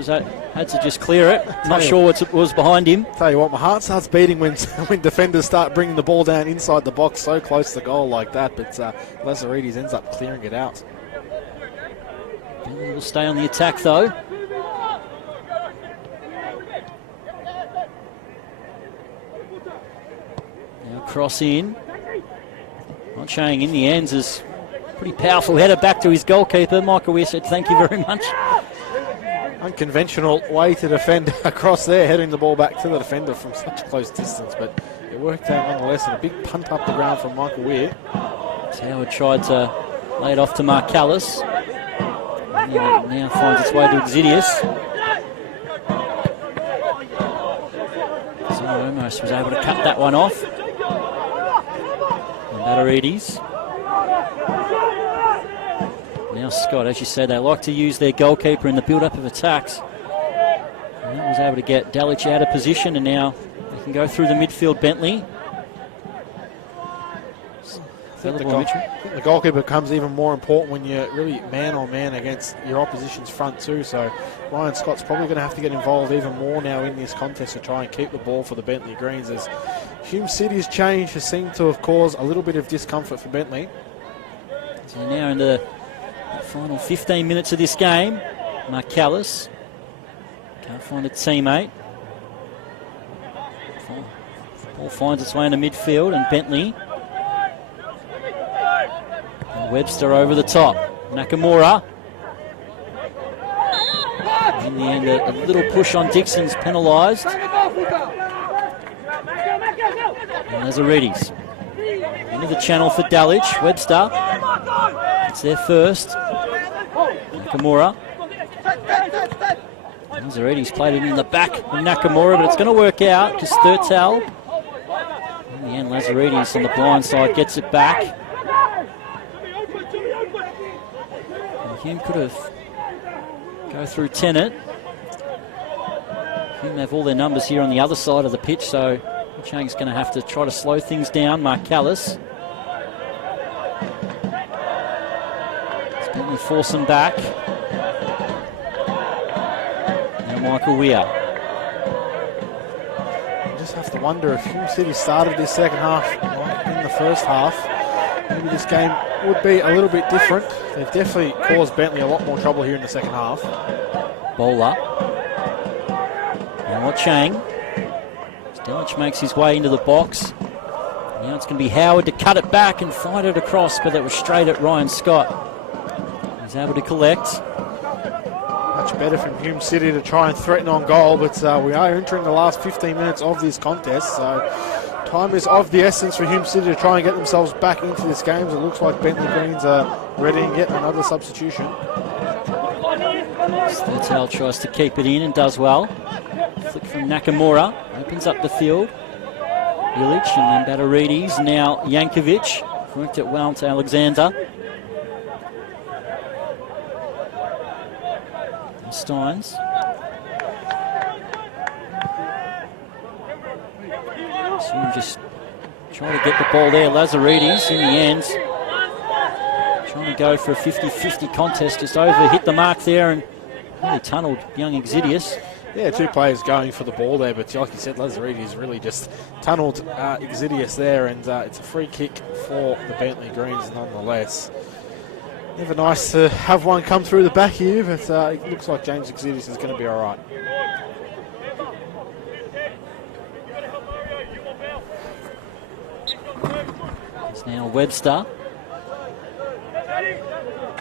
had to just clear it. Not sure what was behind him. Tell you what, my heart starts beating when defenders start bringing the ball down inside the box so close to goal like that, but Lazaridis ends up clearing it out. Bentleigh will stay on the attack though. Now cross in. Not showing in the ends is pretty powerful header back to his goalkeeper. Michael Weir said thank you very much. Unconventional way to defend across there, heading the ball back to the defender from such close distance, but it worked out nonetheless, and a big punt up the ground from Michael Weir. Howard tried to lay it off to Mark Callis. Now finds its way to Exidius. So almost was able to cut that one off. And Lazaridis. Now Scott, as you said, they like to use their goalkeeper in the build-up of attacks. And that was able to get Delic out of position, and now they can go through the midfield. Bentleigh. I think the goalkeeper becomes even more important when you're really man-on-man against your opposition's front too, so Ryan Scott's probably going to have to get involved even more now in this contest to try and keep the ball for the Bentleigh Greens, as Hume City's change has seemed to have caused a little bit of discomfort for Bentleigh. So now in the final 15 minutes of this game, Mark Callis can't find a teammate. Ball finds its way into midfield, and Bentleigh. And Webster over the top. Nakamura. In the end, a little push on Dixon's penalised. And Lazaridis. Into the channel for Delic. Webster. It's there first. Nakamura. Lazaridis played it in the back of Nakamura, but it's going to work out because Thurtell. In the end, Lazaridis on the blind side gets it back. And Hume could have go through Tennant. Hume have all their numbers here on the other side of the pitch, so Chang's going to have to try to slow things down. Mark Callis. Bentleigh force them back. Now Michael Weir. You just have to wonder if Hume City started this second half like in the first half, maybe this game would be a little bit different. They've definitely caused Bentleigh a lot more trouble here in the second half. Bowler. Now Chang. Delic makes his way into the box. Now it's going to be Howard to cut it back and find it across, but that was straight at Ryan Scott. He's able to collect. Much better from Hume City to try and threaten on goal, but we are entering the last 15 minutes of this contest, so time is of the essence for Hume City to try and get themselves back into this game. It looks like Bentleigh Greens are readying yet another substitution. Thurtell tries to keep it in and does well. Flick from Nakamura, opens up the field. Illich and then Lazaridis, now Yankovic. Worked it well to Alexander. Steins. So just trying to get the ball there. Lazaridis in the end. Trying to go for a 50-50 contest. Just hit the mark there and really tunnelled young Exidius. Yeah, two players going for the ball there, but like you said, Lazaridis really just tunnelled Exidius there, and it's a free kick for the Bentleigh Greens nonetheless. Never nice to have one come through the back here, but it looks like James Exidius is going to be all right. It's now Webster.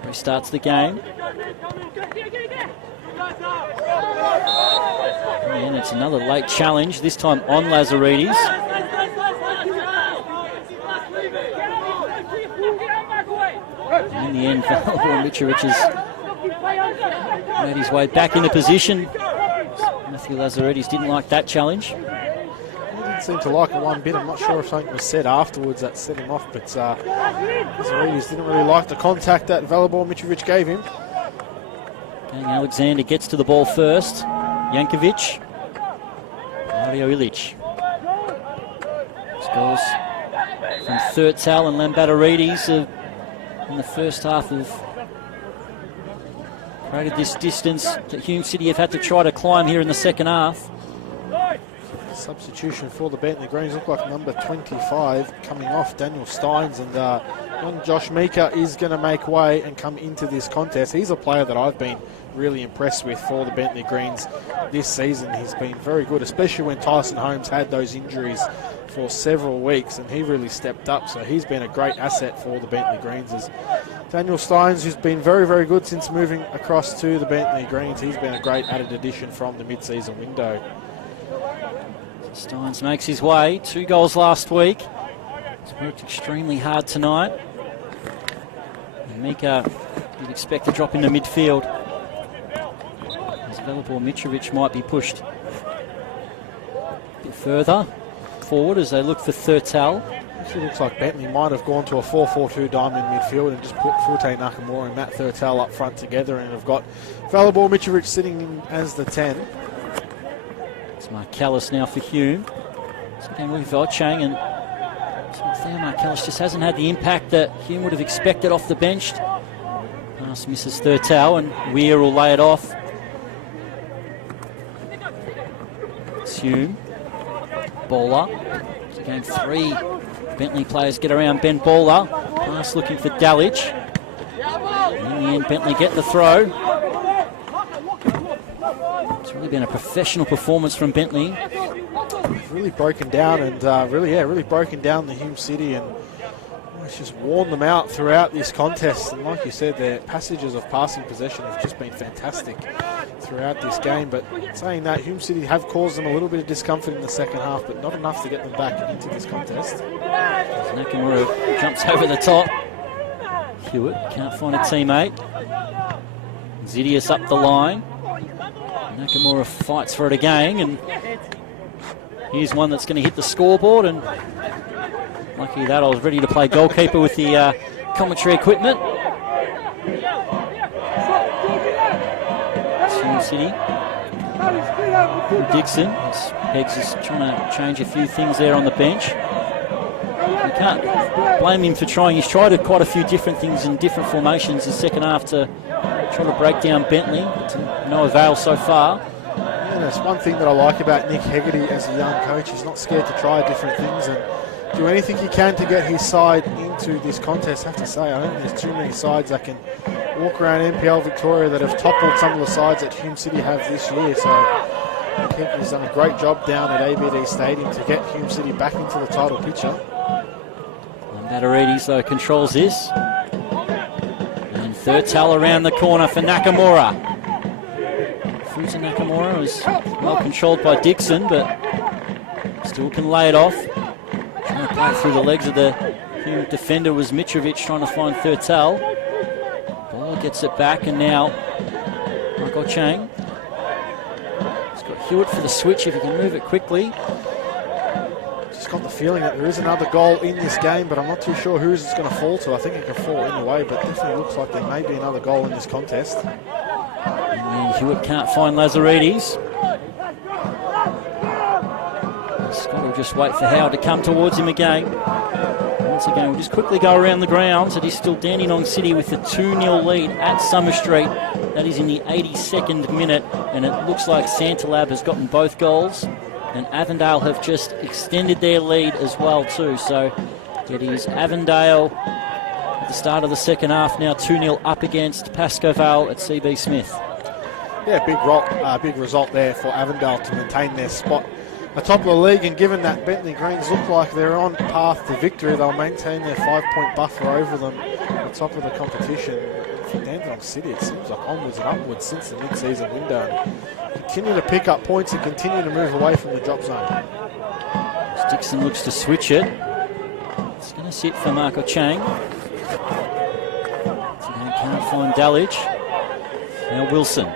Restarts the game. And it's another late challenge, this time on Lazaridis. And in the end, Mitrovic has made his way back into position. Matthew Lazaridis didn't like that challenge. He didn't seem to like it one bit. I'm not sure if something was said afterwards that set him off, but Lazaridis didn't really like the contact that Velibor Mitrovic gave him. And Alexander gets to the ball first. Yankovic. Mario Illich. Goals from Thurtell and Lambatarides in the first half have created this distance that Hume City have had to try to climb here in the second half. Substitution for the Bentleigh Greens, look like number 25 coming off, Daniel Steins, and young Josh Meeker is going to make way and come into this contest. He's a player that I've been really impressed with for the Bentleigh Greens this season. He's been very good, especially when Tyson Holmes had those injuries for several weeks, and he really stepped up, so he's been a great asset for the Bentleigh Greens. As Daniel Steins, who's been very, very good since moving across to the Bentleigh Greens, he's been a great added addition from the mid-season window. Steins makes his way, 2 goals last week. He's worked extremely hard tonight. And Mika, you'd expect to drop into midfield. As Velibor Mitrovic might be pushed a bit further forward as they look for Thurtell. It looks like Bentleigh might have gone to a 4-4-2 diamond midfield and just put Fute Nakamura and Matt Thurtell up front together, and have got Velibor Mitrovic sitting in as the 10. It's Marcellus now for Hume. It's again with Velchang, and Theo Marcellus just hasn't had the impact that Hume would have expected off the bench. Pass misses Thurtell, and Weir will lay it off. It's Hume. Bowler. So game 3. Bentleigh players get around Ben Bowler. Pass looking for Dallage. In the end, Bentleigh get the throw. It's really been a professional performance from Bentleigh. Really broken down, and really broken down the Hume City, and it's just worn them out throughout this contest. And like you said, their passages of passing possession have just been fantastic throughout this game. But saying that, Hume City have caused them a little bit of discomfort in the second half, but not enough to get them back into this contest. Nakamura jumps over the top. Hewitt can't find a teammate. Zidius up the line. Nakamura fights for it again, and here's one that's going to hit the scoreboard, and lucky that I was ready to play goalkeeper with the commentary equipment. Hume City. Dixon. Peggs is trying to change a few things there on the bench. You can't blame him for trying. He's tried quite a few different things in different formations in the second half to try to break down Bentleigh, to no avail so far. Yeah, that's one thing that I like about Nick Hegarty as a young coach. He's not scared to try different things and do anything he can to get his side into this contest. I have to say, I don't think there's too many sides that can walk around NPL Victoria that have toppled some of the sides that Hume City have this year. So I think he's done a great job down at ABD Stadium to get Hume City back into the title picture. Lambatarides, though, controls this. And Thurtell around the corner for Nakamura. Fruta Nakamura was well controlled by Dixon, but still can lay it off. Trying to play through the legs of the Hume defender was Mitrovic, trying to find Thurtell. Ball gets it back, and now Michael Chang. He's got Hewitt for the switch if he can move it quickly. Just got the feeling that there is another goal in this game, but I'm not too sure whose it's going to fall to. I think it can fall in a way, but definitely looks like there may be another goal in this contest. And then Hewitt can't find Lazaridis. Scott will just wait for Howard to come towards him again. Once again, we'll just quickly go around the grounds. It is still Dandenong City with the 2-0 lead at Summer Street. That is in the 82nd minute, and it looks like Santalab has gotten both goals, and Avondale have just extended their lead as well too. So it is Avondale at the start of the second half, now 2-0 up against Pascoe Vale at CB Smith. Yeah, big result there for Avondale to maintain their spot atop of the league, and given that Bentleigh Greens look like they're on path to victory, they'll maintain their 5-point buffer over them at the top of the competition. For Dandenong City, it seems like onwards and upwards since the mid-season window. Continue to pick up points and continue to move away from the drop zone. Dixon looks to switch it. It's going to sit for Marco Chang. Again, can't find Dallage. Now Wilson.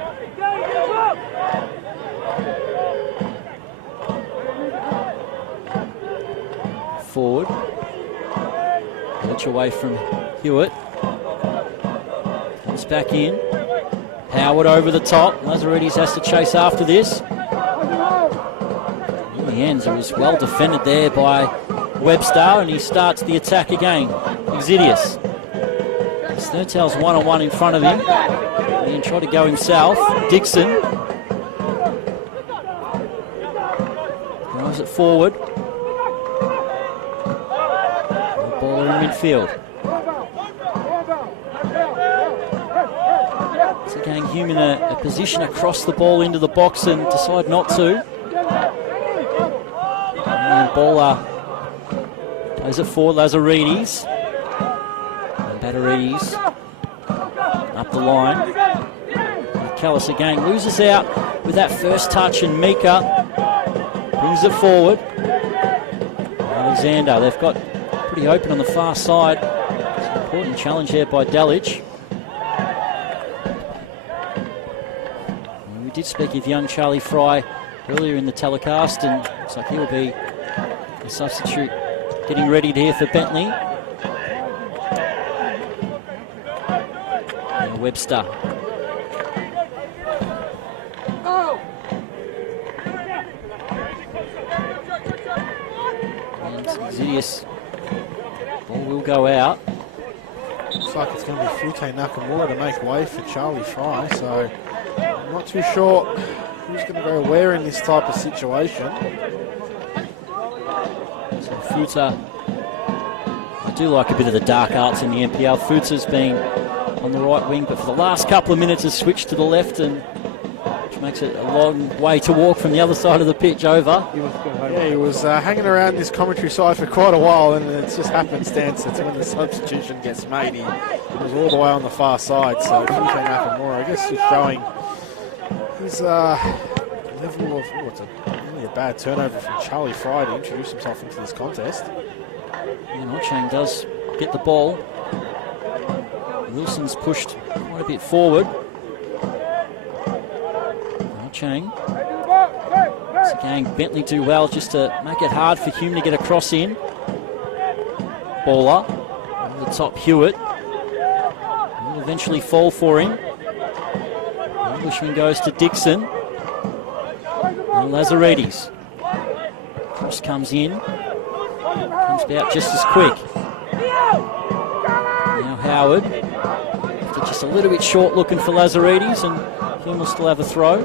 Forward. Watch away from Hewitt. Comes back in. Howard over the top. Lazaridis has to chase after this. In the end, it was well defended there by Webster, and he starts the attack again. Exilius. Thurtell's one-on-one in front of him. And then try to go himself. Dixon. Drives it forward. The ball in midfield. So again, Hume in a position across the ball into the box and decide not to. And Bowler plays it forward, Lazaridis. And Batterides up the line. Callis again loses out with that first touch, and Mika brings it forward. Alexander, they've got pretty open on the far side. It's an important challenge here by Delic. We did speak of young Charlie Fry earlier in the telecast, and looks like he'll be a substitute getting ready here for Bentleigh. Now Webster. And Exilius. Ball will go out. Looks like it's going to be Fute Nakamura to make way for Charlie Fry, so I'm not too sure who's going to go where in this type of situation. So Futa, I do like a bit of the dark arts in the NPL. Futa's been on the right wing, but for the last couple of minutes has switched to the left, and which makes it a long way to walk from the other side of the pitch over. He was hanging around this commentary side for quite a while, and it's just happenstance. It's when the substitution gets made. He was all the way on the far side, so Fute Nakamura, I guess, just showing his level of, it's really a bad turnover from Charlie Fry to introduce himself into this contest. And Ochang does get the ball. Wilson's pushed quite a bit forward. Ochang. Once again, Bentleigh do well just to make it hard for Hume to get a cross in. Baller. Over the top, Hewitt. Will eventually fall for him. The Englishman goes to Dixon. And Lazaridis. Cross comes in. Comes out just as quick. Now Howard. Just a little bit short looking for Lazaridis, and Hume will still have a throw.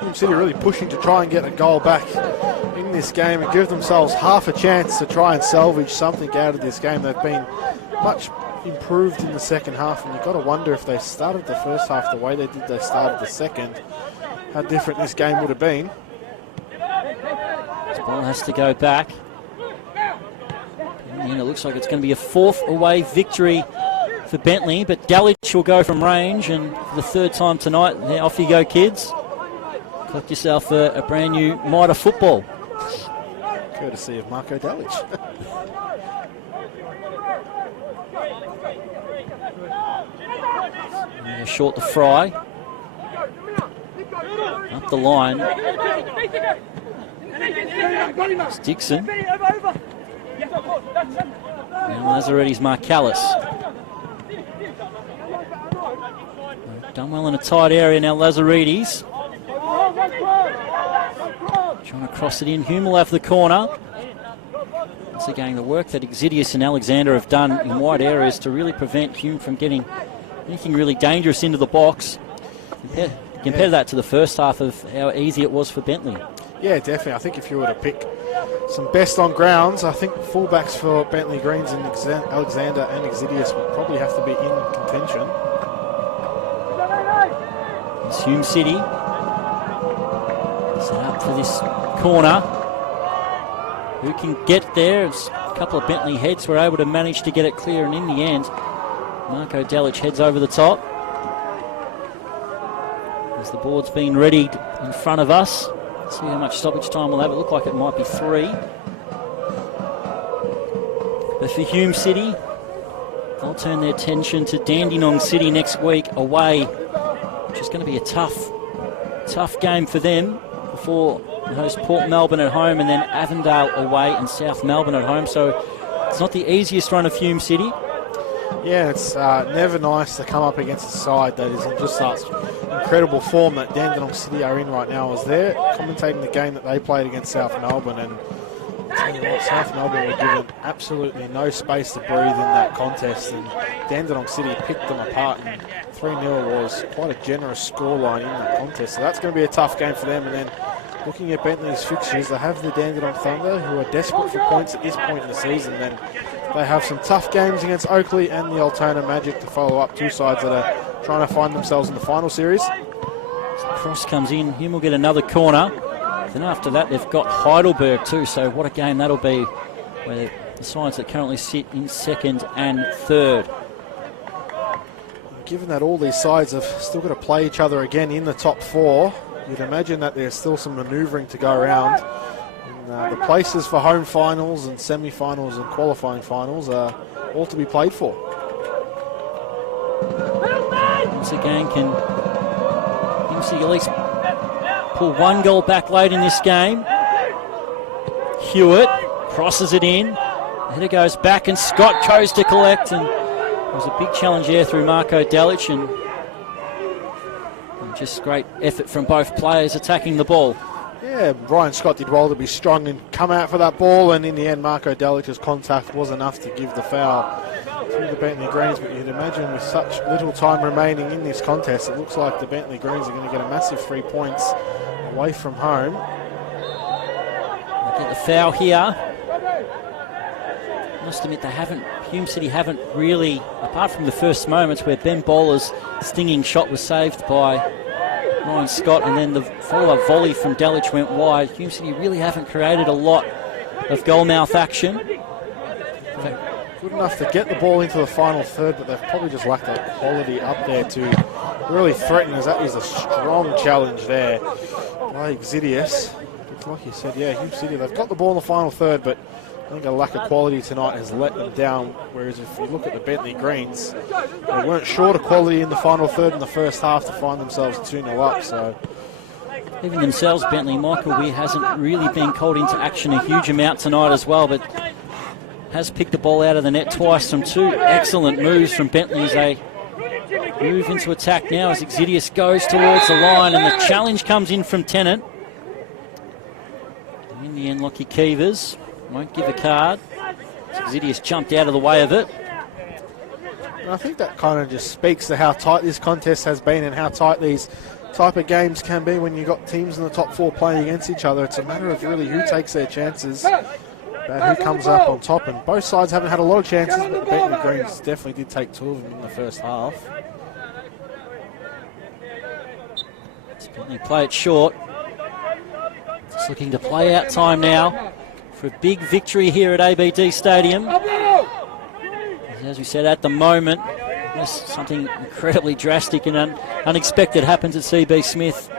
Hume City really pushing to try and get a goal back in this game and give themselves half a chance to try and salvage something out of this game. They've been much improved in the second half, and you've got to wonder if they started the first half the way they did they started the second, how different this game would have been. This ball has to go back. And it looks like it's going to be a fourth away victory for Bentleigh, but Delic will go from range, and for the third time tonight, yeah, off you go, kids. Collect yourself a brand new Mitre football. Courtesy of Marco Delic. Short to Fry. Up the line. It's Dixon. Now Lazaridis Marcalis. Done well in a tight area now, Lazaridis. Trying to cross it in. Hume will have the corner. Once again, the work that Exilius and Alexander have done in wide areas to really prevent Hume from getting anything really dangerous into the box. Compare that to the first half of how easy it was for Bentleigh. Yeah, definitely. I think if you were to pick some best on grounds, I think fullbacks for Bentleigh Greens and Alexander and Exilius would probably have to be in contention. It's Hume City. Set up for this corner. Who can get there? It's a couple of Bentleigh heads were able to manage to get it clear, and in the end, Marco Delic heads over the top. As the board's been readied in front of us. Let's see how much stoppage time we'll have. It looked like it might be 3. But for Hume City, they'll turn their attention to Dandenong City next week away, which is going to be a tough game for them before they host Port Melbourne at home and then Avondale away and South Melbourne at home. So it's not the easiest run of Hume City. Yeah, it's never nice to come up against a side that is in just such incredible form that Dandenong City are in right now. I was there commentating the game that they played against South Melbourne, and it's South Melbourne were given absolutely no space to breathe in that contest, and Dandenong City picked them apart, and 3-0 was quite a generous scoreline in that contest. So that's going to be a tough game for them. And then looking at Bentleigh's fixtures, they have the Dandenong Thunder, who are desperate for points at this point in the season. Then they have some tough games against Oakley and the Altona Magic to follow up, two sides that are trying to find themselves in the final series. Cross comes in. Hume will get another corner. Then after that, they've got Heidelberg too. So what a game that'll be, where the sides that currently sit in second and third. Given that all these sides have still got to play each other again in the top four, you'd imagine that there's still some manoeuvring to go around. And, the places for home finals and semi-finals and qualifying finals are all to be played for. Once again, can Hume at least pull one goal back late in this game? Hewitt crosses it in. The header goes back and Scott goes to collect, and it was a big challenge there through Marco Delic, and just great effort from both players attacking the ball. Yeah, Brian Scott did well to be strong and come out for that ball, and in the end Marco Delic's contact was enough to give the foul through the Bentleigh Greens. But you'd imagine with such little time remaining in this contest, it looks like the Bentleigh Greens are going to get a massive 3 points away from home. They get the foul here. I must admit, Hume City haven't really, apart from the first moments where Ben Bowler's stinging shot was saved by Ryan Scott, and then the follow-up volley from Delic went wide, Hume City really haven't created a lot of goal-mouth action. Good enough to get the ball into the final third, but they've probably just lacked that quality up there to really threaten, as that is a strong challenge there by Exidius. It's like you said, yeah, Hume City, they've got the ball in the final third, but I think a lack of quality tonight has let them down, whereas if you look at the Bentleigh Greens, they weren't short of quality in the final third in the first half to find themselves 2-0 up. So even themselves, Bentleigh, Michael Weir hasn't really been called into action a huge amount tonight as well, but has picked the ball out of the net twice from two excellent moves from Bentleigh as they move into attack now as Exidius goes towards the line, and the challenge comes in from Tennant. In the end, Lockie Keevers won't give a card. Exidius jumped out of the way of it. And I think that kind of just speaks to how tight this contest has been and how tight these type of games can be when you've got teams in the top four playing against each other. It's a matter of really who takes their chances, about who comes up on top. And both sides haven't had a lot of chances, but Bentleigh Greens definitely did take two of them in the first half. Bentleigh play it short. Just looking to play out time now for a big victory here at ABD Stadium. As we said, at the moment, unless something incredibly drastic and unexpected happens at CB Smith,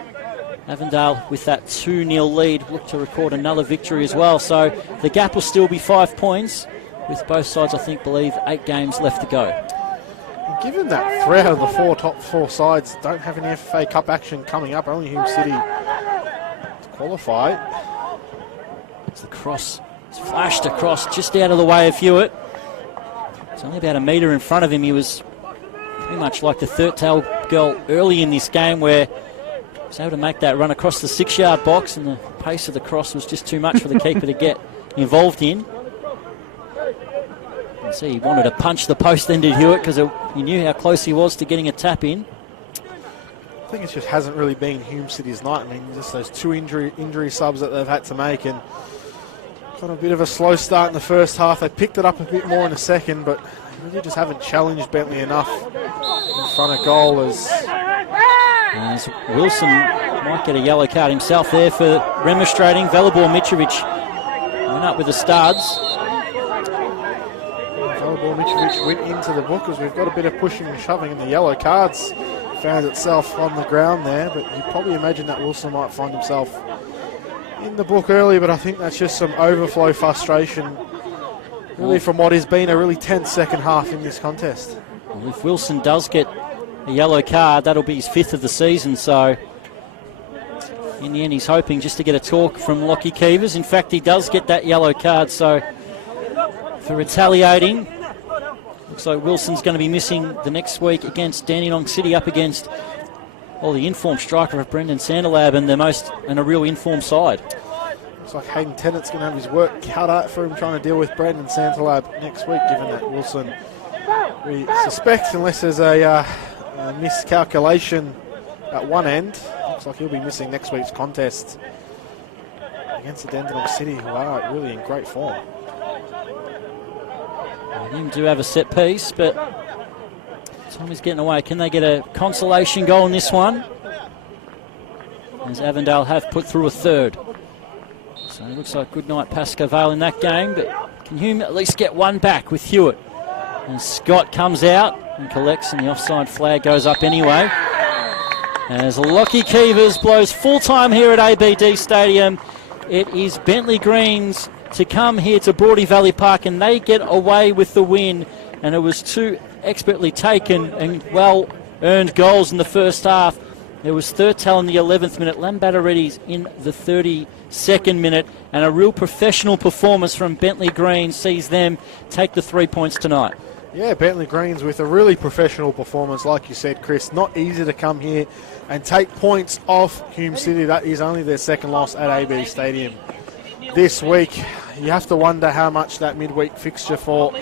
Avondale with that 2-0 lead look to record another victory as well. So the gap will still be 5 points, with both sides, I think, believe 8 games left to go. And given that 3 out of the top four sides don't have any FFA Cup action coming up, only Hume City to qualify. As the cross is flashed across just out of the way of Hewitt. It's only about a metre in front of him. He was pretty much like the third tail girl early in this game, where he was able to make that run across the 6-yard box, and the pace of the cross was just too much for the keeper to get involved in. You can see he wanted to punch the post-ended Hewitt because he knew how close he was to getting a tap in. I think it just hasn't really been Hume City's night. I mean, just those 2 injury subs that they've had to make, and got a bit of a slow start in the first half. They picked it up a bit more in the second, but they really just haven't challenged Bentleigh enough in front of goal. As Wilson might get a yellow card himself there for remonstrating. Velibor Mitrovic went up with the studs. Velibor Mitrovic went into the book as we've got a bit of pushing and shoving, and the yellow cards found itself on the ground there. But you probably imagine that Wilson might find himself in the book early, but I think that's just some overflow frustration really from what has been a really tense second half in this contest. Well, if Wilson does get a yellow card, that'll be his 5th of the season, so in the end he's hoping just to get a talk from Lockie Keevers. In fact, he does get that yellow card, so for retaliating, looks like Wilson's going to be missing the next week against Dandenong City, up against the informed striker of Brendan Sanderlab and a real informed side. Looks like Hayden Tennant's going to have his work cut out for him trying to deal with Brandon Santalab next week, given that Wilson, we suspect, unless there's a miscalculation at one end, looks like he'll be missing next week's contest against the Dandenong City, who are really in great form. Hume do have a set piece, but Tommy's getting away. Can they get a consolation goal in this one? As Avondale have put through a third. So it looks like good night Pascoe Vale in that game, but can Hume at least get one back with Hewitt? And Scott comes out and collects, and the offside flag goes up anyway. As Lockie Keevers blows full time here at ABD Stadium. It is Bentleigh Greens to come here to Broady Valley Park, and they get away with the win. And it was two expertly taken and well-earned goals in the first half. There was Thurtell in the 11th minute, Lambatteretti's in the 32nd minute, and a real professional performance from Bentleigh Greens sees them take the 3 points tonight. Yeah, Bentleigh Greens with a really professional performance, like you said, Chris. Not easy to come here and take points off Hume City. That is only their second loss at AB Stadium this week. You have to wonder how much that midweek fixture for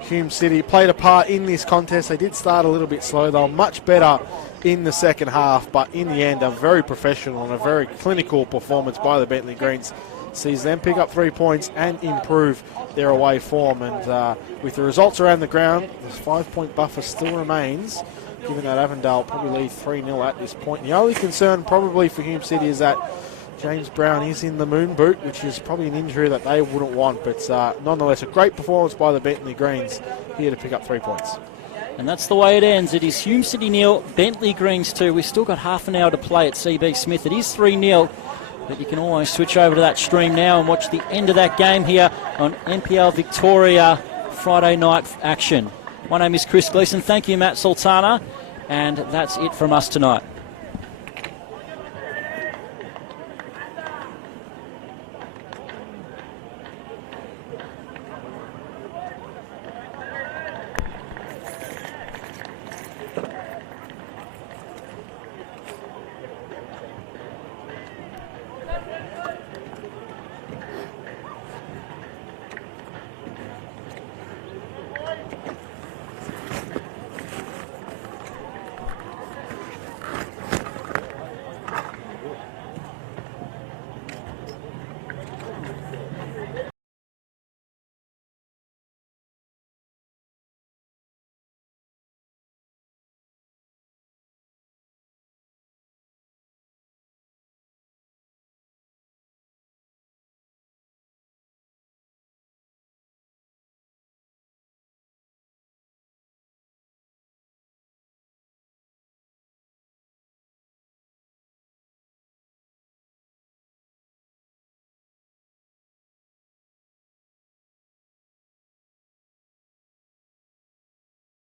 Hume City played a part in this contest. They did start a little bit slow. They were much better in the second half, but in the end, a very professional and a very clinical performance by the Bentleigh Greens sees them pick up 3 points and improve their away form. And with the results around the ground, this 5-point buffer still remains, given that Avondale probably lead 3-0 at this point. The only concern probably for Hume City is that James Brown is in the moon boot, which is probably an injury that they wouldn't want. But nonetheless, a great performance by the Bentleigh Greens here to pick up 3 points. And that's the way it ends. It is Hume City 0, Bentleigh Greens 2. We've still got half an hour to play at CB Smith. It is 3-0, but you can always switch over to that stream now and watch the end of that game here on NPL Victoria Friday night action. My name is Chris Gleeson. Thank you, Matt Sultana. And that's it from us tonight.